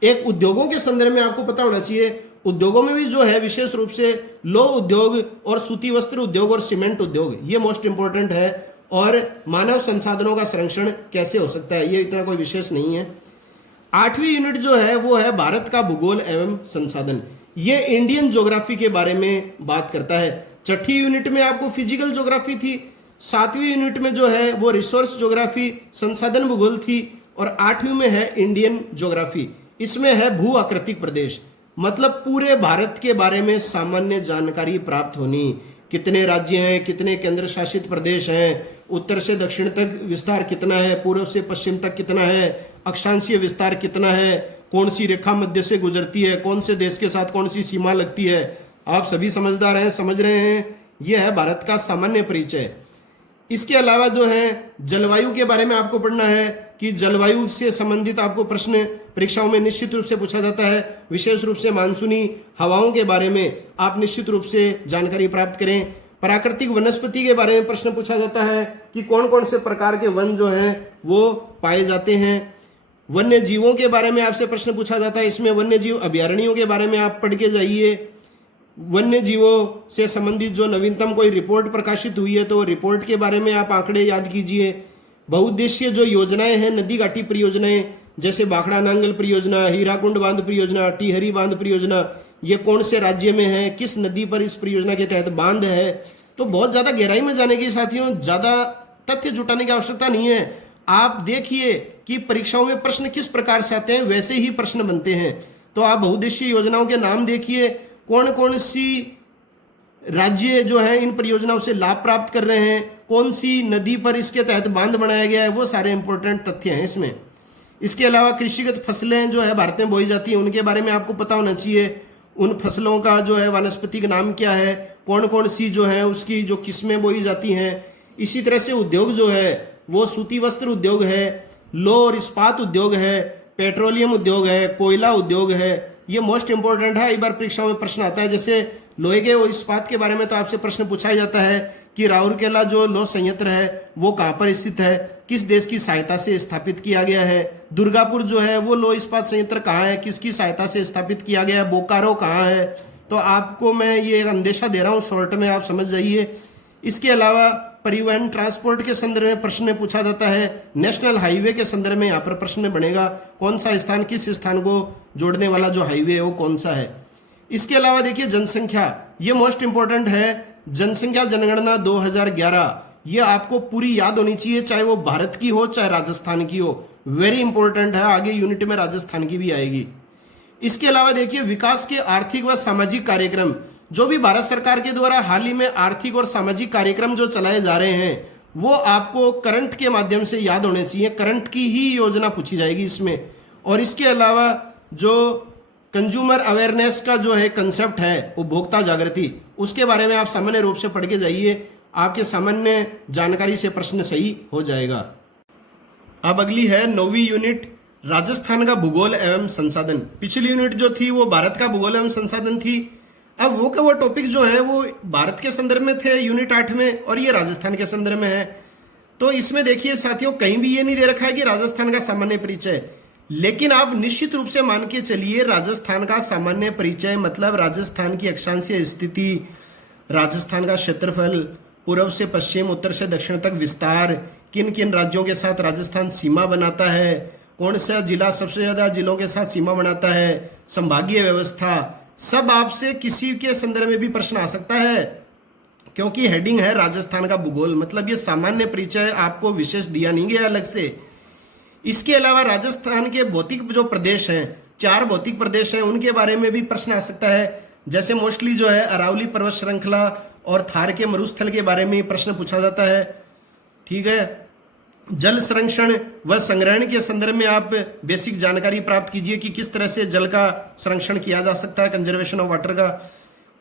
एक उद्योगों के संदर्भ में आपको पता होना चाहिए, उद्योगों में भी जो है विशेष रूप से लौह उद्योग और सूती वस्त्र उद्योग और सीमेंट उद्योग, ये मोस्ट इंपोर्टेंट है। और मानव संसाधनों का संरक्षण कैसे हो सकता है, ये इतना कोई विशेष नहीं है। 8वीं यूनिट जो है वो है भारत का भूगोल एवं संसाधन, ये इंडियन ज्योग्राफी के बारे में बात करता है। 6ठी यूनिट में आपको फिजिकल ज्योग्राफी थी, 7वीं यूनिट में जो है वो रिसोर्स ज्योग्राफी, संसाधन भूगोल थी, और 8वीं में है इंडियन ज्योग्राफी। इसमें है भू आकृतिक प्रदेश, मतलब पूरे भारत के बारे में सामान्य जानकारी प्राप्त होनी, कितने राज्य हैं, कितने केंद्र शासित प्रदेश हैं, उत्तर से दक्षिण तक विस्तार कितना है, पूर्व से पश्चिम तक कितना है, अक्षांशीय विस्तार कितना है, कौन सी रेखा मध्य से गुजरती है, कौन से देश के साथ कौन सी सीमा लगती है। आप सभी समझदार हैं, समझ रहे हैं, यह है भारत का सामान्य परिचय। इसके अलावा जो है जलवायु के बारे में आपको पढ़ना है कि जलवायु से संबंधित आपको प्रश्न परीक्षाओं में निश्चित रूप से पूछा जाता है। विशेष रूप से मानसूनी हवाओं के बारे में आप निश्चित रूप से जानकारी प्राप्त करें। प्राकृतिक वनस्पति के बारे में प्रश्न पूछा जाता है कि कौन कौन से प्रकार के वन जो हैं वो पाए जाते हैं। वन्य जीवों के बारे में आपसे प्रश्न पूछा जाता है, इसमें वन्य जीव अभयारण्यों के बारे में आप पढ़ के जाइए। वन्य जीवों से संबंधित जो नवीनतम कोई रिपोर्ट प्रकाशित हुई है तो रिपोर्ट के बारे में आप आंकड़े याद कीजिए। बहुउद्देशीय जो योजनाएं हैं, नदी घाटी परियोजनाएं, जैसे भाखड़ा नांगल परियोजना, हीराकुंड बांध परियोजना, टिहरी बांध परियोजना, ये कौन से राज्य में है, किस नदी पर इस परियोजना के तहत बांध है। तो बहुत ज्यादा गहराई में जाने की साथियों ज्यादा तथ्य जुटाने की आवश्यकता नहीं है। आप देखिए कि परीक्षाओं में प्रश्न किस प्रकार से आते हैं, वैसे ही प्रश्न बनते हैं। तो आप बहुउद्देशीय योजनाओं के नाम देखिए, कौन कौन सी राज्य जो है इन परियोजनाओं से लाभ प्राप्त कर रहे हैं, कौन सी नदी पर इसके तहत बांध बनाया गया है, वो सारे इंपॉर्टेंट तथ्य हैं इसमें। इसके अलावा कृषिगत फसलें जो है भारत में बोई जाती हैं, उनके बारे में आपको पता होना चाहिए। उन फसलों का जो है वानस्पतिक नाम क्या है, कौन कौन सी जो है उसकी जो किस्में बोई जाती हैं। इसी तरह से उद्योग जो है वो सूती वस्त्र उद्योग है, लौह और इस्पात उद्योग है, पेट्रोलियम उद्योग है, कोयला उद्योग है। ये मोस्ट इंपोर्टेंट है, एक बार परीक्षाओं में प्रश्न आता है। जैसे लोहे के और इस्पात के बारे में तो आपसे प्रश्न पूछा जाता है कि राउरकेला जो लौह संयंत्र है वो कहाँ पर स्थित है, किस देश की सहायता से स्थापित किया गया है। दुर्गापुर जो है वो लौह इस्पात संयंत्र कहाँ है, किसकी सहायता से स्थापित किया गया है। बोकारो कहाँ है। तो आपको मैं ये एक अंदेशा दे रहा हूँ, शॉर्ट में आप समझ जाइए। इसके अलावा परिवहन ट्रांसपोर्ट के संदर्भ में प्रश्न पूछा जाता है। नेशनल हाईवे के संदर्भ में यहाँ पर प्रश्न बनेगा, कौन सा स्थान किस स्थान को जोड़ने वाला जो हाईवे है वो कौन सा है। इसके अलावा देखिए जनसंख्या, ये मोस्ट इंपोर्टेंट है। जनसंख्या जनगणना 2011, ये आपको पूरी याद होनी चाहिए, चाहे वो भारत की हो चाहे राजस्थान की हो। वेरी इंपॉर्टेंट है, आगे यूनिट में राजस्थान की भी आएगी। इसके अलावा देखिए विकास के आर्थिक व सामाजिक कार्यक्रम, जो भी भारत सरकार के द्वारा हाल ही में आर्थिक और सामाजिक कार्यक्रम जो चलाए जा रहे हैं वो आपको करंट के माध्यम से याद होने चाहिए। करंट की ही योजना पूछी जाएगी इसमें। और इसके अलावा जो कंज्यूमर अवेयरनेस का जो है कंसेप्ट है, उपभोक्ता जागृति, उसके बारे में आप सामान्य रूप से पढ़ के जाइए, आपके सामान्य जानकारी से प्रश्न सही हो जाएगा। अब अगली है 9वीं यूनिट, राजस्थान का भूगोल एवं संसाधन। पिछली यूनिट जो थी वो भारत का भूगोल एवं संसाधन थी। अब वो टॉपिक जो है वो भारत के संदर्भ में थे यूनिट 8 में, और ये राजस्थान के संदर्भ में है। तो इसमें देखिए साथियों कहीं भी ये नहीं दे रखा है कि राजस्थान का सामान्य परिचय, लेकिन आप निश्चित रूप से मान के चलिए राजस्थान का सामान्य परिचय मतलब राजस्थान की अक्षांशीय स्थिति, राजस्थान का क्षेत्रफल, पूर्व से पश्चिम, उत्तर से दक्षिण तक विस्तार, किन किन राज्यों के साथ राजस्थान सीमा बनाता है, कौन सा जिला सबसे ज्यादा जिलों के साथ सीमा बनाता है, संभागीय व्यवस्था, सब आपसे किसी के संदर्भ में भी प्रश्न आ सकता है, क्योंकि हेडिंग है राजस्थान का भूगोल। मतलब ये सामान्य परिचय आपको विशेष दिया नहीं गया अलग से। इसके अलावा राजस्थान के भौतिक जो प्रदेश हैं, 4 भौतिक प्रदेश हैं, उनके बारे में भी प्रश्न आ सकता है। जैसे मोस्टली जो है अरावली पर्वत श्रृंखला और थार के मरुस्थल के बारे में प्रश्न पूछा जाता है। ठीक है, जल संरक्षण व संग्रहण के संदर्भ में आप बेसिक जानकारी प्राप्त कीजिए कि किस तरह से जल का संरक्षण किया जा सकता है, कंजर्वेशन ऑफ वाटर का।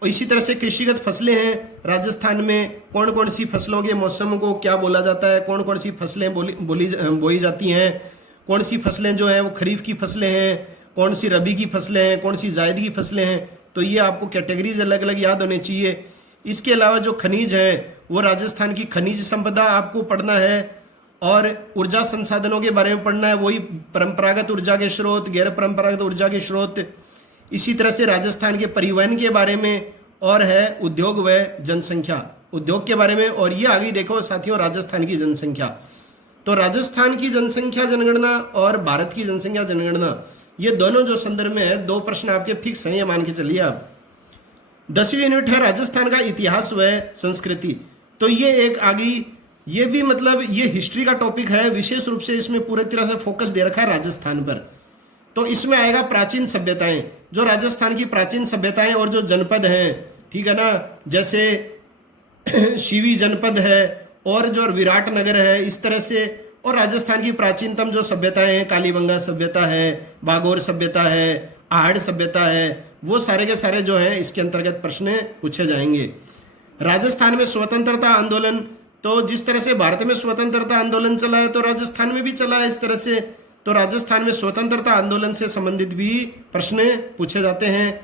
और इसी तरह से कृषिगत फसलें हैं राजस्थान में, कौन कौन सी फसलों के मौसम को क्या बोला जाता है, कौन कौन सी फसलें बोई जाती हैं, कौन सी फसलें जो हैं वो खरीफ की फसलें हैं, कौन सी रबी की फसलें हैं, कौन सी जायद की फसलें हैं। तो ये आपको कैटेगरीज अलग अलग याद होने चाहिए। इसके अलावा जो खनिज है वो राजस्थान की खनिज संपदा आपको पढ़ना है, और ऊर्जा संसाधनों के बारे में पढ़ना है, वही परंपरागत ऊर्जा के स्रोत, गैर परंपरागत ऊर्जा के स्रोत। इसी तरह से राजस्थान के परिवहन के बारे में, और है उद्योग व जनसंख्या, उद्योग के बारे में। और ये आगे देखो साथियों राजस्थान की जनसंख्या, तो राजस्थान की जनसंख्या जनगणना और भारत की जनसंख्या जनगणना, ये दोनों जो संदर्भ में है 2 प्रश्न आपके फिक्स हैं, ये मान के चलिए आप। 10वीं यूनिट है राजस्थान का इतिहास व संस्कृति। तो ये एक आगे, ये भी मतलब ये हिस्ट्री का टॉपिक है, विशेष रूप से इसमें पूरी तरह से फोकस दे रखा है राजस्थान पर। तो इसमें आएगा प्राचीन सभ्यताएं, जो राजस्थान की प्राचीन सभ्यताएं और जो जनपद हैं, ठीक है ना, जैसे शिवी जनपद है और जो विराट नगर है, इस तरह से। और राजस्थान की प्राचीनतम जो सभ्यताएं हैं, कालीबंगा सभ्यता है, बागोर सभ्यता है, आहड़ सभ्यता है, वो सारे के सारे जो है इसके अंतर्गत प्रश्न पूछे जाएंगे। राजस्थान में स्वतंत्रता आंदोलन, तो जिस तरह से भारत में स्वतंत्रता आंदोलन चला है तो राजस्थान में भी चला है इस तरह से। तो राजस्थान में स्वतंत्रता आंदोलन से संबंधित भी प्रश्न पूछे जाते हैं।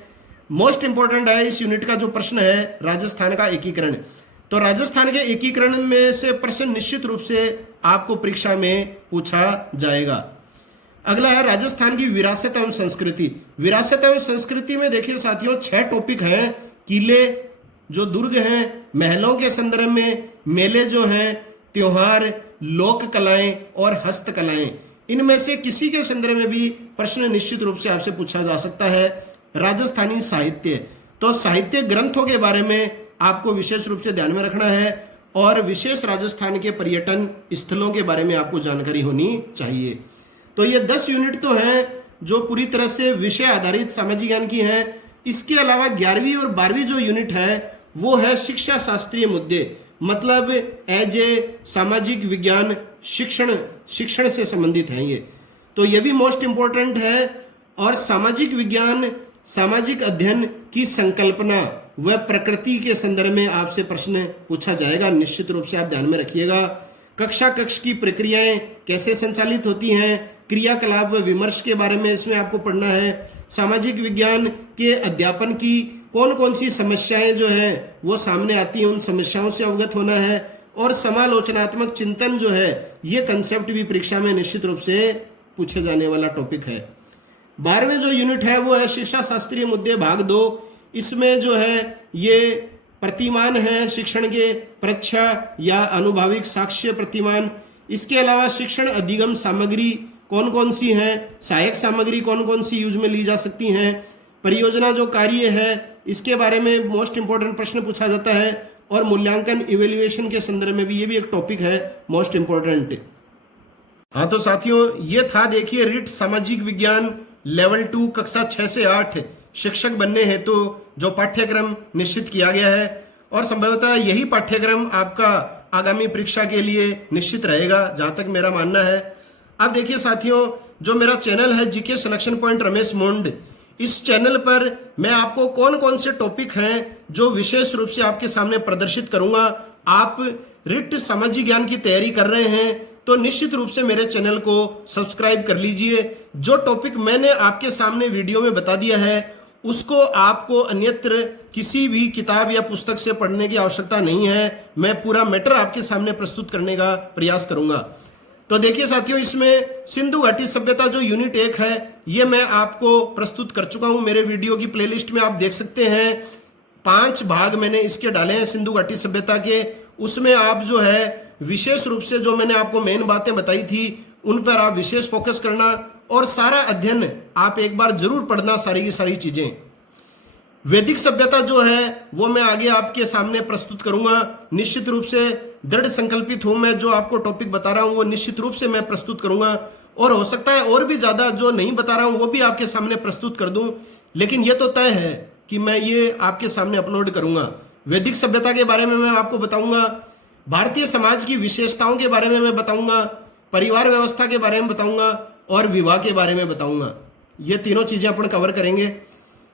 मोस्ट इंपोर्टेंट है इस यूनिट का जो प्रश्न है राजस्थान का एकीकरण। तो राजस्थान के एकीकरण में से प्रश्न निश्चित रूप से आपको परीक्षा में पूछा जाएगा। अगला है राजस्थान की विरासत एवं संस्कृति। विरासत एवं संस्कृति में देखिए साथियों 6 टॉपिक हैं। किले, जो दुर्ग हैं, महलों के संदर्भ में, मेले जो हैं, त्योहार, लोक कलाएं और हस्तकलाएं, इनमें से किसी के संदर्भ में भी प्रश्न निश्चित रूप से आपसे पूछा जा सकता है। राजस्थानी साहित्य, तो साहित्य ग्रंथों के बारे में आपको विशेष रूप से ध्यान में रखना है और विशेष राजस्थान के पर्यटन स्थलों के बारे में आपको जानकारी होनी चाहिए। तो ये 10 यूनिट तो हैं जो पूरी तरह से विषय आधारित सामाजिक ज्ञान की हैं। इसके अलावा 11वीं और 12वीं जो यूनिट है वो है शिक्षा शास्त्रीय मुद्दे, मतलब एज ए सामाजिक विज्ञान शिक्षण से संबंधित है ये, तो ये भी मोस्ट इंपॉर्टेंट है। और सामाजिक विज्ञान, सामाजिक अध्ययन की संकल्पना व प्रकृति के संदर्भ में आपसे प्रश्न पूछा जाएगा, निश्चित रूप से आप ध्यान में रखिएगा। कक्षा की प्रक्रियाएं कैसे संचालित होती हैं, क्रियाकलाप व विमर्श के बारे में इसमें आपको पढ़ना है। सामाजिक विज्ञान के अध्यापन की कौन कौन सी समस्याएं जो है वो सामने आती हैं, उन समस्याओं से अवगत होना है। और समालोचनात्मक चिंतन जो है ये कंसेप्ट भी परीक्षा में निश्चित रूप से पूछे जाने वाला टॉपिक है। 12वें जो यूनिट है वो है शिक्षा शास्त्रीय मुद्दे भाग 2। इसमें जो है ये प्रतिमान है शिक्षण के, परीक्षा या अनुभाविक साक्ष्य प्रतिमान। इसके अलावा शिक्षण अधिगम सामग्री कौन कौन सी हैं, सहायक सामग्री कौन कौन सी यूज में ली जा सकती हैं, परियोजना जो कार्य है इसके बारे में मोस्ट इंपॉर्टेंट प्रश्न पूछा जाता है। और मूल्यांकन इवेल्युएशन के संदर्भ में भी ये भी एक टॉपिक है मोस्ट इंपॉर्टेंट। हाँ तो साथियों ये था, देखिए रिट सामाजिक विज्ञान लेवल 2 कक्षा 6 से 8 शिक्षक बनने हेतु जो पाठ्यक्रम निश्चित किया गया है। और संभवतः यही पाठ्यक्रम आपका आगामी परीक्षा के लिए निश्चित रहेगा, जहां तक मेरा मानना है। अब देखिए साथियों, जो मेरा चैनल है जीके सिलेक्शन पॉइंट रमेश मुंड, इस चैनल पर मैं आपको कौन कौन से टॉपिक हैं जो विशेष रूप से आपके सामने प्रदर्शित करूंगा। आप रिट सामाजिक ज्ञान की तैयारी कर रहे हैं तो निश्चित रूप से मेरे चैनल को सब्सक्राइब कर लीजिए। जो टॉपिक मैंने आपके सामने वीडियो में बता दिया है उसको आपको अन्यत्र किसी भी किताब या पुस्तक से पढ़ने की आवश्यकता नहीं है। मैं पूरा मैटर आपके सामने प्रस्तुत करने का प्रयास करूंगा। तो देखिए साथियों, इसमें सिंधु घाटी सभ्यता जो यूनिट 1 है ये मैं आपको प्रस्तुत कर चुका हूं। मेरे वीडियो की प्लेलिस्ट में आप देख सकते हैं, 5 भाग मैंने इसके डाले हैं सिंधु घाटी सभ्यता के। उसमें आप जो है विशेष रूप से जो मैंने आपको मेन बातें बताई थी उन पर आप विशेष फोकस करना और सारा अध्ययन आप एक बार जरूर पढ़ना, सारी की सारी चीजें। वैदिक सभ्यता जो है वो मैं आगे आपके सामने प्रस्तुत करूंगा। निश्चित रूप से दृढ़ संकल्पित हूं मैं, जो आपको टॉपिक बता रहा हूं वो निश्चित रूप से मैं प्रस्तुत करूंगा। और हो सकता है और भी ज्यादा जो नहीं बता रहा हूं वो भी आपके सामने प्रस्तुत कर दूं, लेकिन ये तो तय है कि मैं ये आपके सामने अपलोड करूंगा। वैदिक सभ्यता के बारे में मैं आपको बताऊंगा, भारतीय समाज की विशेषताओं के बारे में मैं बताऊंगा, परिवार व्यवस्था के बारे में बताऊंगा और विवाह के बारे में बताऊंगा। ये तीनों चीजें अपन कवर करेंगे।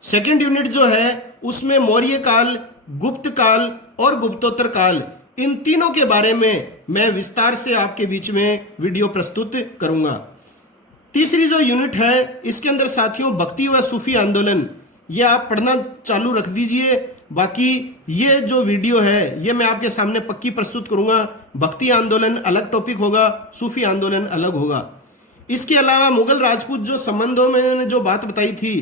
सेकंड यूनिट जो है उसमें मौर्य काल, गुप्त काल और गुप्तोत्तर काल, इन तीनों के बारे में मैं विस्तार से आपके बीच में वीडियो प्रस्तुत करूंगा। तीसरी जो यूनिट है इसके अंदर साथियों भक्ति व सूफी आंदोलन, ये आप पढ़ना चालू रख दीजिए। बाकी ये जो वीडियो है ये मैं आपके सामने पक्की प्रस्तुत करूंगा। भक्ति आंदोलन अलग टॉपिक होगा, सूफी आंदोलन अलग होगा। इसके अलावा मुगल राजपूत जो संबंधों में मैंने जो बात बताई थी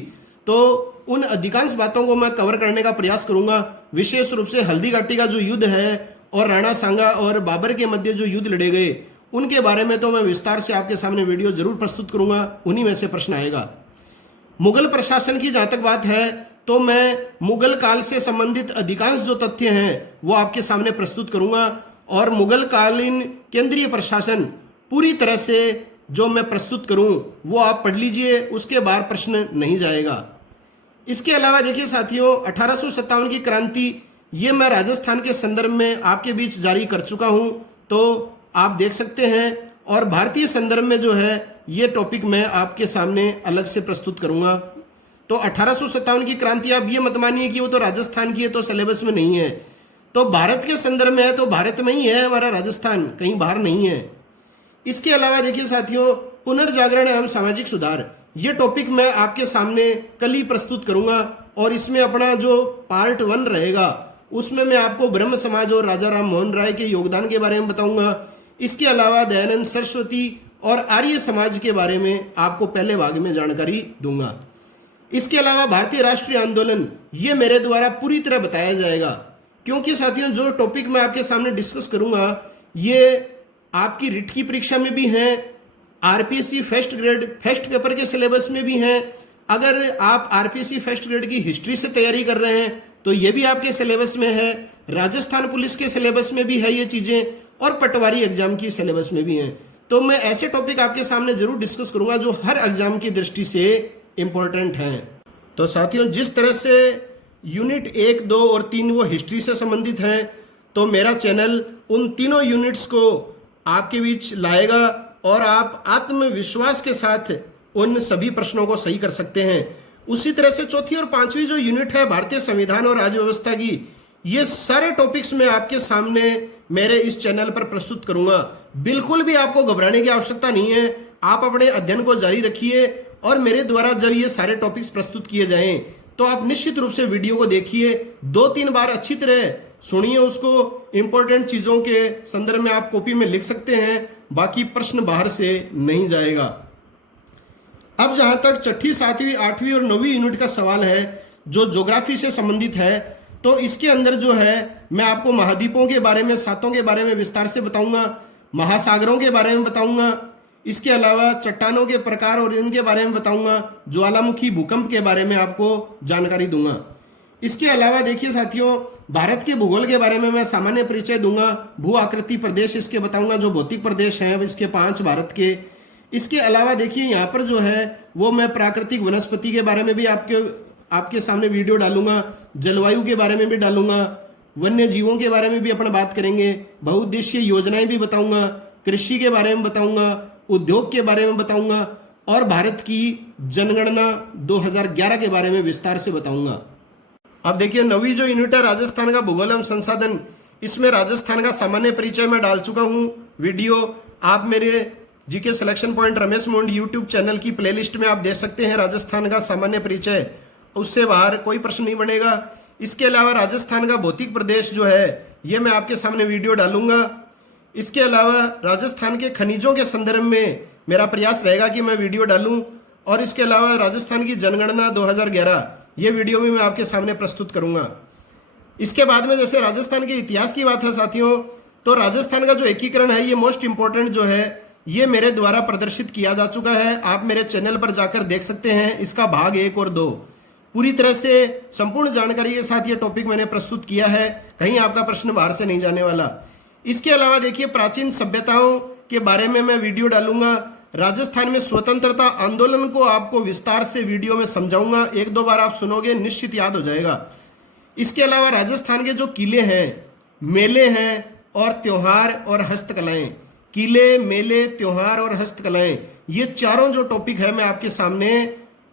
तो उन अधिकांश बातों को मैं कवर करने का प्रयास करूंगा। विशेष रूप से हल्दी घाटी का जो युद्ध है और राणा सांगा और बाबर के मध्य जो युद्ध लड़े गए उनके बारे में तो मैं विस्तार से आपके सामने वीडियो जरूर प्रस्तुत करूंगा, उन्हीं में से प्रश्न आएगा। मुगल प्रशासन की जहां तक बात है तो मैं मुगल काल से संबंधित अधिकांश जो तथ्य हैं वो आपके सामने प्रस्तुत करूंगा और मुगल कालीन केंद्रीय प्रशासन पूरी तरह से जो मैं प्रस्तुत करूं वो आप पढ़ लीजिए, उसके बाद प्रश्न नहीं जाएगा। इसके अलावा देखिए साथियों 1857 की क्रांति ये मैं राजस्थान के संदर्भ में आपके बीच जारी कर चुका हूं, तो आप देख सकते हैं। और भारतीय संदर्भ में जो है ये टॉपिक मैं आपके सामने अलग से प्रस्तुत करूंगा। तो 1857 की क्रांति आप ये मत मानिए कि वो तो राजस्थान की है तो सिलेबस में नहीं है, तो भारत के संदर्भ में है तो भारत में ही है हमारा राजस्थान, कहीं बाहर नहीं है। इसके अलावा देखिए साथियों पुनर्जागरण एवं सामाजिक सुधार, ये टॉपिक मैं आपके सामने कल ही प्रस्तुत करूंगा और इसमें अपना जो पार्ट 1 रहेगा उसमें मैं आपको ब्रह्म समाज और राजा राम मोहन राय के योगदान के बारे में बताऊंगा। इसके अलावा दयानंद सरस्वती और आर्य समाज के बारे में आपको पहले भाग में जानकारी दूंगा। इसके अलावा भारतीय राष्ट्रीय आंदोलन ये मेरे द्वारा पूरी तरह बताया जाएगा, क्योंकि साथियों जो टॉपिक मैं आपके सामने डिस्कस करूंगा ये आपकी रिट की परीक्षा में भी हैं, RPSC first grade first paper के सिलेबस में भी हैं। अगर आप आरपीएससी फर्स्ट ग्रेड की हिस्ट्री से तैयारी कर रहे हैं तो ये भी आपके सिलेबस में है, राजस्थान पुलिस के सिलेबस में भी है ये चीजें, और पटवारी एग्जाम की सिलेबस में भी हैं। तो मैं ऐसे टॉपिक आपके सामने जरूर डिस्कस करूंगा जो हर एग्जाम की दृष्टि से इंपॉर्टेंट हैं। तो साथियों, जिस तरह से यूनिट 1, 2 और 3 वो हिस्ट्री से संबंधित हैं, तो मेरा चैनल उन तीनों यूनिट्स को आपके बीच लाएगा और आप आत्मविश्वास के साथ उन सभी प्रश्नों को सही कर सकते हैं। उसी तरह से चौथी और पांचवी जो यूनिट है भारतीय संविधान और राज्य व्यवस्था की, ये सारे टॉपिक्स मैं आपके सामने मेरे इस चैनल पर प्रस्तुत करूंगा। बिल्कुल भी आपको घबराने की आवश्यकता नहीं है। आप अपने अध्ययन को जारी रखिए और मेरे द्वारा जब ये सारे टॉपिक्स प्रस्तुत किए जाएं तो आप निश्चित रूप से वीडियो को देखिए, 2-3 बार अच्छी तरह सुनिए उसको। इंपॉर्टेंट चीजों के संदर्भ में आप कॉपी में लिख सकते हैं, बाकी प्रश्न बाहर से नहीं जाएगा। अब जहां तक छठी, 7वीं, 8वीं और 9वीं यूनिट का सवाल है जो ज्योग्राफी से संबंधित है, तो इसके अंदर जो है मैं आपको महाद्वीपों के बारे में, सातों के बारे में विस्तार से बताऊंगा, महासागरों के बारे में बताऊंगा, इसके अलावा चट्टानों के प्रकार और इनके बारे में बताऊंगा, ज्वालामुखी भूकंप के बारे में आपको जानकारी दूंगा। इसके अलावा देखिए साथियों, भारत के भूगोल के बारे में मैं सामान्य परिचय दूंगा, भू आकृति प्रदेश इसके बताऊंगा, जो भौतिक प्रदेश हैं इसके 5 भारत के। इसके अलावा देखिए यहाँ पर जो है वो मैं प्राकृतिक वनस्पति के बारे में भी आपके सामने वीडियो डालूंगा, जलवायु के बारे में भी डालूंगा, वन्य जीवों के बारे में भी अपन बात करेंगे, बहुउद्देशीय योजनाएं भी बताऊंगा, कृषि के बारे में बताऊंगा, उद्योग के बारे में बताऊंगा और भारत की जनगणना 2011 के बारे में विस्तार से बताऊंगा। अब देखिए 9वीं जो यूनिट है राजस्थान का भूगोल एवं संसाधन, इसमें राजस्थान का सामान्य परिचय मैं डाल चुका हूं वीडियो। आप मेरे जीके सिलेक्शन पॉइंट रमेश मोंड यूट्यूब चैनल की प्लेलिस्ट में आप देख सकते हैं राजस्थान का सामान्य परिचय, उससे बाहर कोई प्रश्न नहीं बनेगा। इसके अलावा राजस्थान का भौतिक प्रदेश जो है ये मैं आपके सामने वीडियो डालूंगा। इसके अलावा राजस्थान के खनिजों के संदर्भ में मेरा प्रयास रहेगा कि मैं वीडियो डालूं, और इसके अलावा राजस्थान की जनगणना 2011 ये वीडियो भी मैं आपके सामने प्रस्तुत करूंगा। इसके बाद में जैसे राजस्थान के इतिहास की बात है साथियों, तो राजस्थान का जो एकीकरण है ये मोस्ट इंपॉर्टेंट जो है ये मेरे द्वारा प्रदर्शित किया जा चुका है, आप मेरे चैनल पर जाकर देख सकते हैं। इसका भाग 1 और 2 पूरी तरह से संपूर्ण जानकारी के साथ ये टॉपिक मैंने प्रस्तुत किया है, कहीं आपका प्रश्न बाहर से नहीं जाने वाला। इसके अलावा देखिए प्राचीन सभ्यताओं के बारे में मैं वीडियो डालूंगा, राजस्थान में स्वतंत्रता आंदोलन को आपको विस्तार से वीडियो में समझाऊंगा, 1-2 बार आप सुनोगे निश्चित याद हो जाएगा। इसके अलावा राजस्थान के जो किले हैं, मेले हैं और त्योहार और हस्तकलाएं, किले, मेले, त्योहार और हस्तकलाएं, ये चारों जो टॉपिक है मैं आपके सामने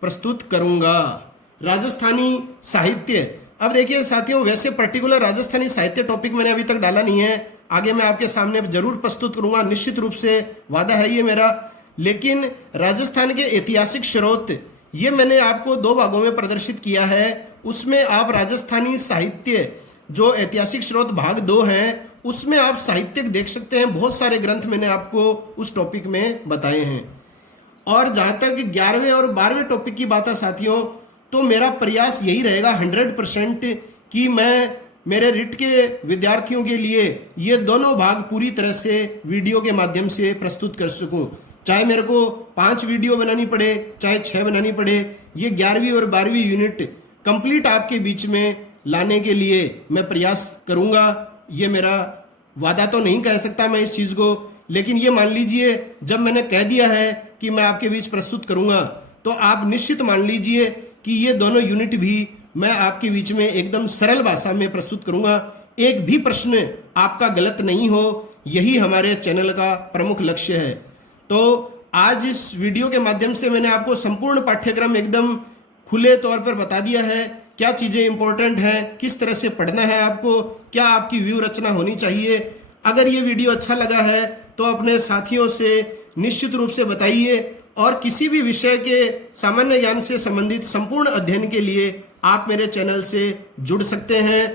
प्रस्तुत करूंगा। राजस्थानी साहित्य, अब देखिए साथियों वैसे पर्टिकुलर राजस्थानी साहित्य टॉपिक मैंने अभी तक डाला नहीं है, आगे मैं आपके सामने जरूर प्रस्तुत करूंगा, निश्चित रूप से वादा है ये मेरा। लेकिन राजस्थान के ऐतिहासिक स्रोत ये मैंने आपको 2 भागों में प्रदर्शित किया है, उसमें आप राजस्थानी साहित्य जो ऐतिहासिक स्रोत भाग 2 हैं उसमें आप साहित्यिक देख सकते हैं, बहुत सारे ग्रंथ मैंने आपको उस टॉपिक में बताए हैं। और जहां तक 11वें और 12वें टॉपिक की बात है साथियों, तो मेरा प्रयास यही रहेगा 100% कि मैं मेरे रिट के विद्यार्थियों के लिए ये दोनों भाग पूरी तरह से वीडियो के माध्यम से प्रस्तुत कर सकूं, चाहे मेरे को 5 वीडियो बनानी पड़े, चाहे 6 बनानी पड़े। ये 11वीं और 12वीं यूनिट कंप्लीट आपके बीच में लाने के लिए मैं प्रयास करूंगा। ये मेरा वादा तो नहीं कह सकता मैं इस चीज को, लेकिन ये मान लीजिए जब मैंने कह दिया है कि मैं आपके बीच प्रस्तुत करूंगा तो आप निश्चित मान लीजिए कि ये दोनों यूनिट भी मैं आपके बीच में एकदम सरल भाषा में प्रस्तुत करूंगा, एक भी प्रश्न आपका गलत नहीं हो, यही हमारे चैनल का प्रमुख लक्ष्य है। तो आज इस वीडियो के माध्यम से मैंने आपको संपूर्ण पाठ्यक्रम एकदम खुले तौर पर बता दिया है, क्या चीजें इंपॉर्टेंट हैं, किस तरह से पढ़ना है आपको, क्या आपकी व्यू रचना होनी चाहिए। अगर ये वीडियो अच्छा लगा है तो अपने साथियों से निश्चित रूप से बताइए, और किसी भी विषय के सामान्य ज्ञान से संबंधित संपूर्ण अध्ययन के लिए आप मेरे चैनल से जुड़ सकते हैं।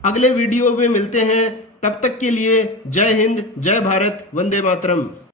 अगले वीडियो में मिलते हैं, तब तक के लिए जय हिंद, जय भारत, वंदे मातरम।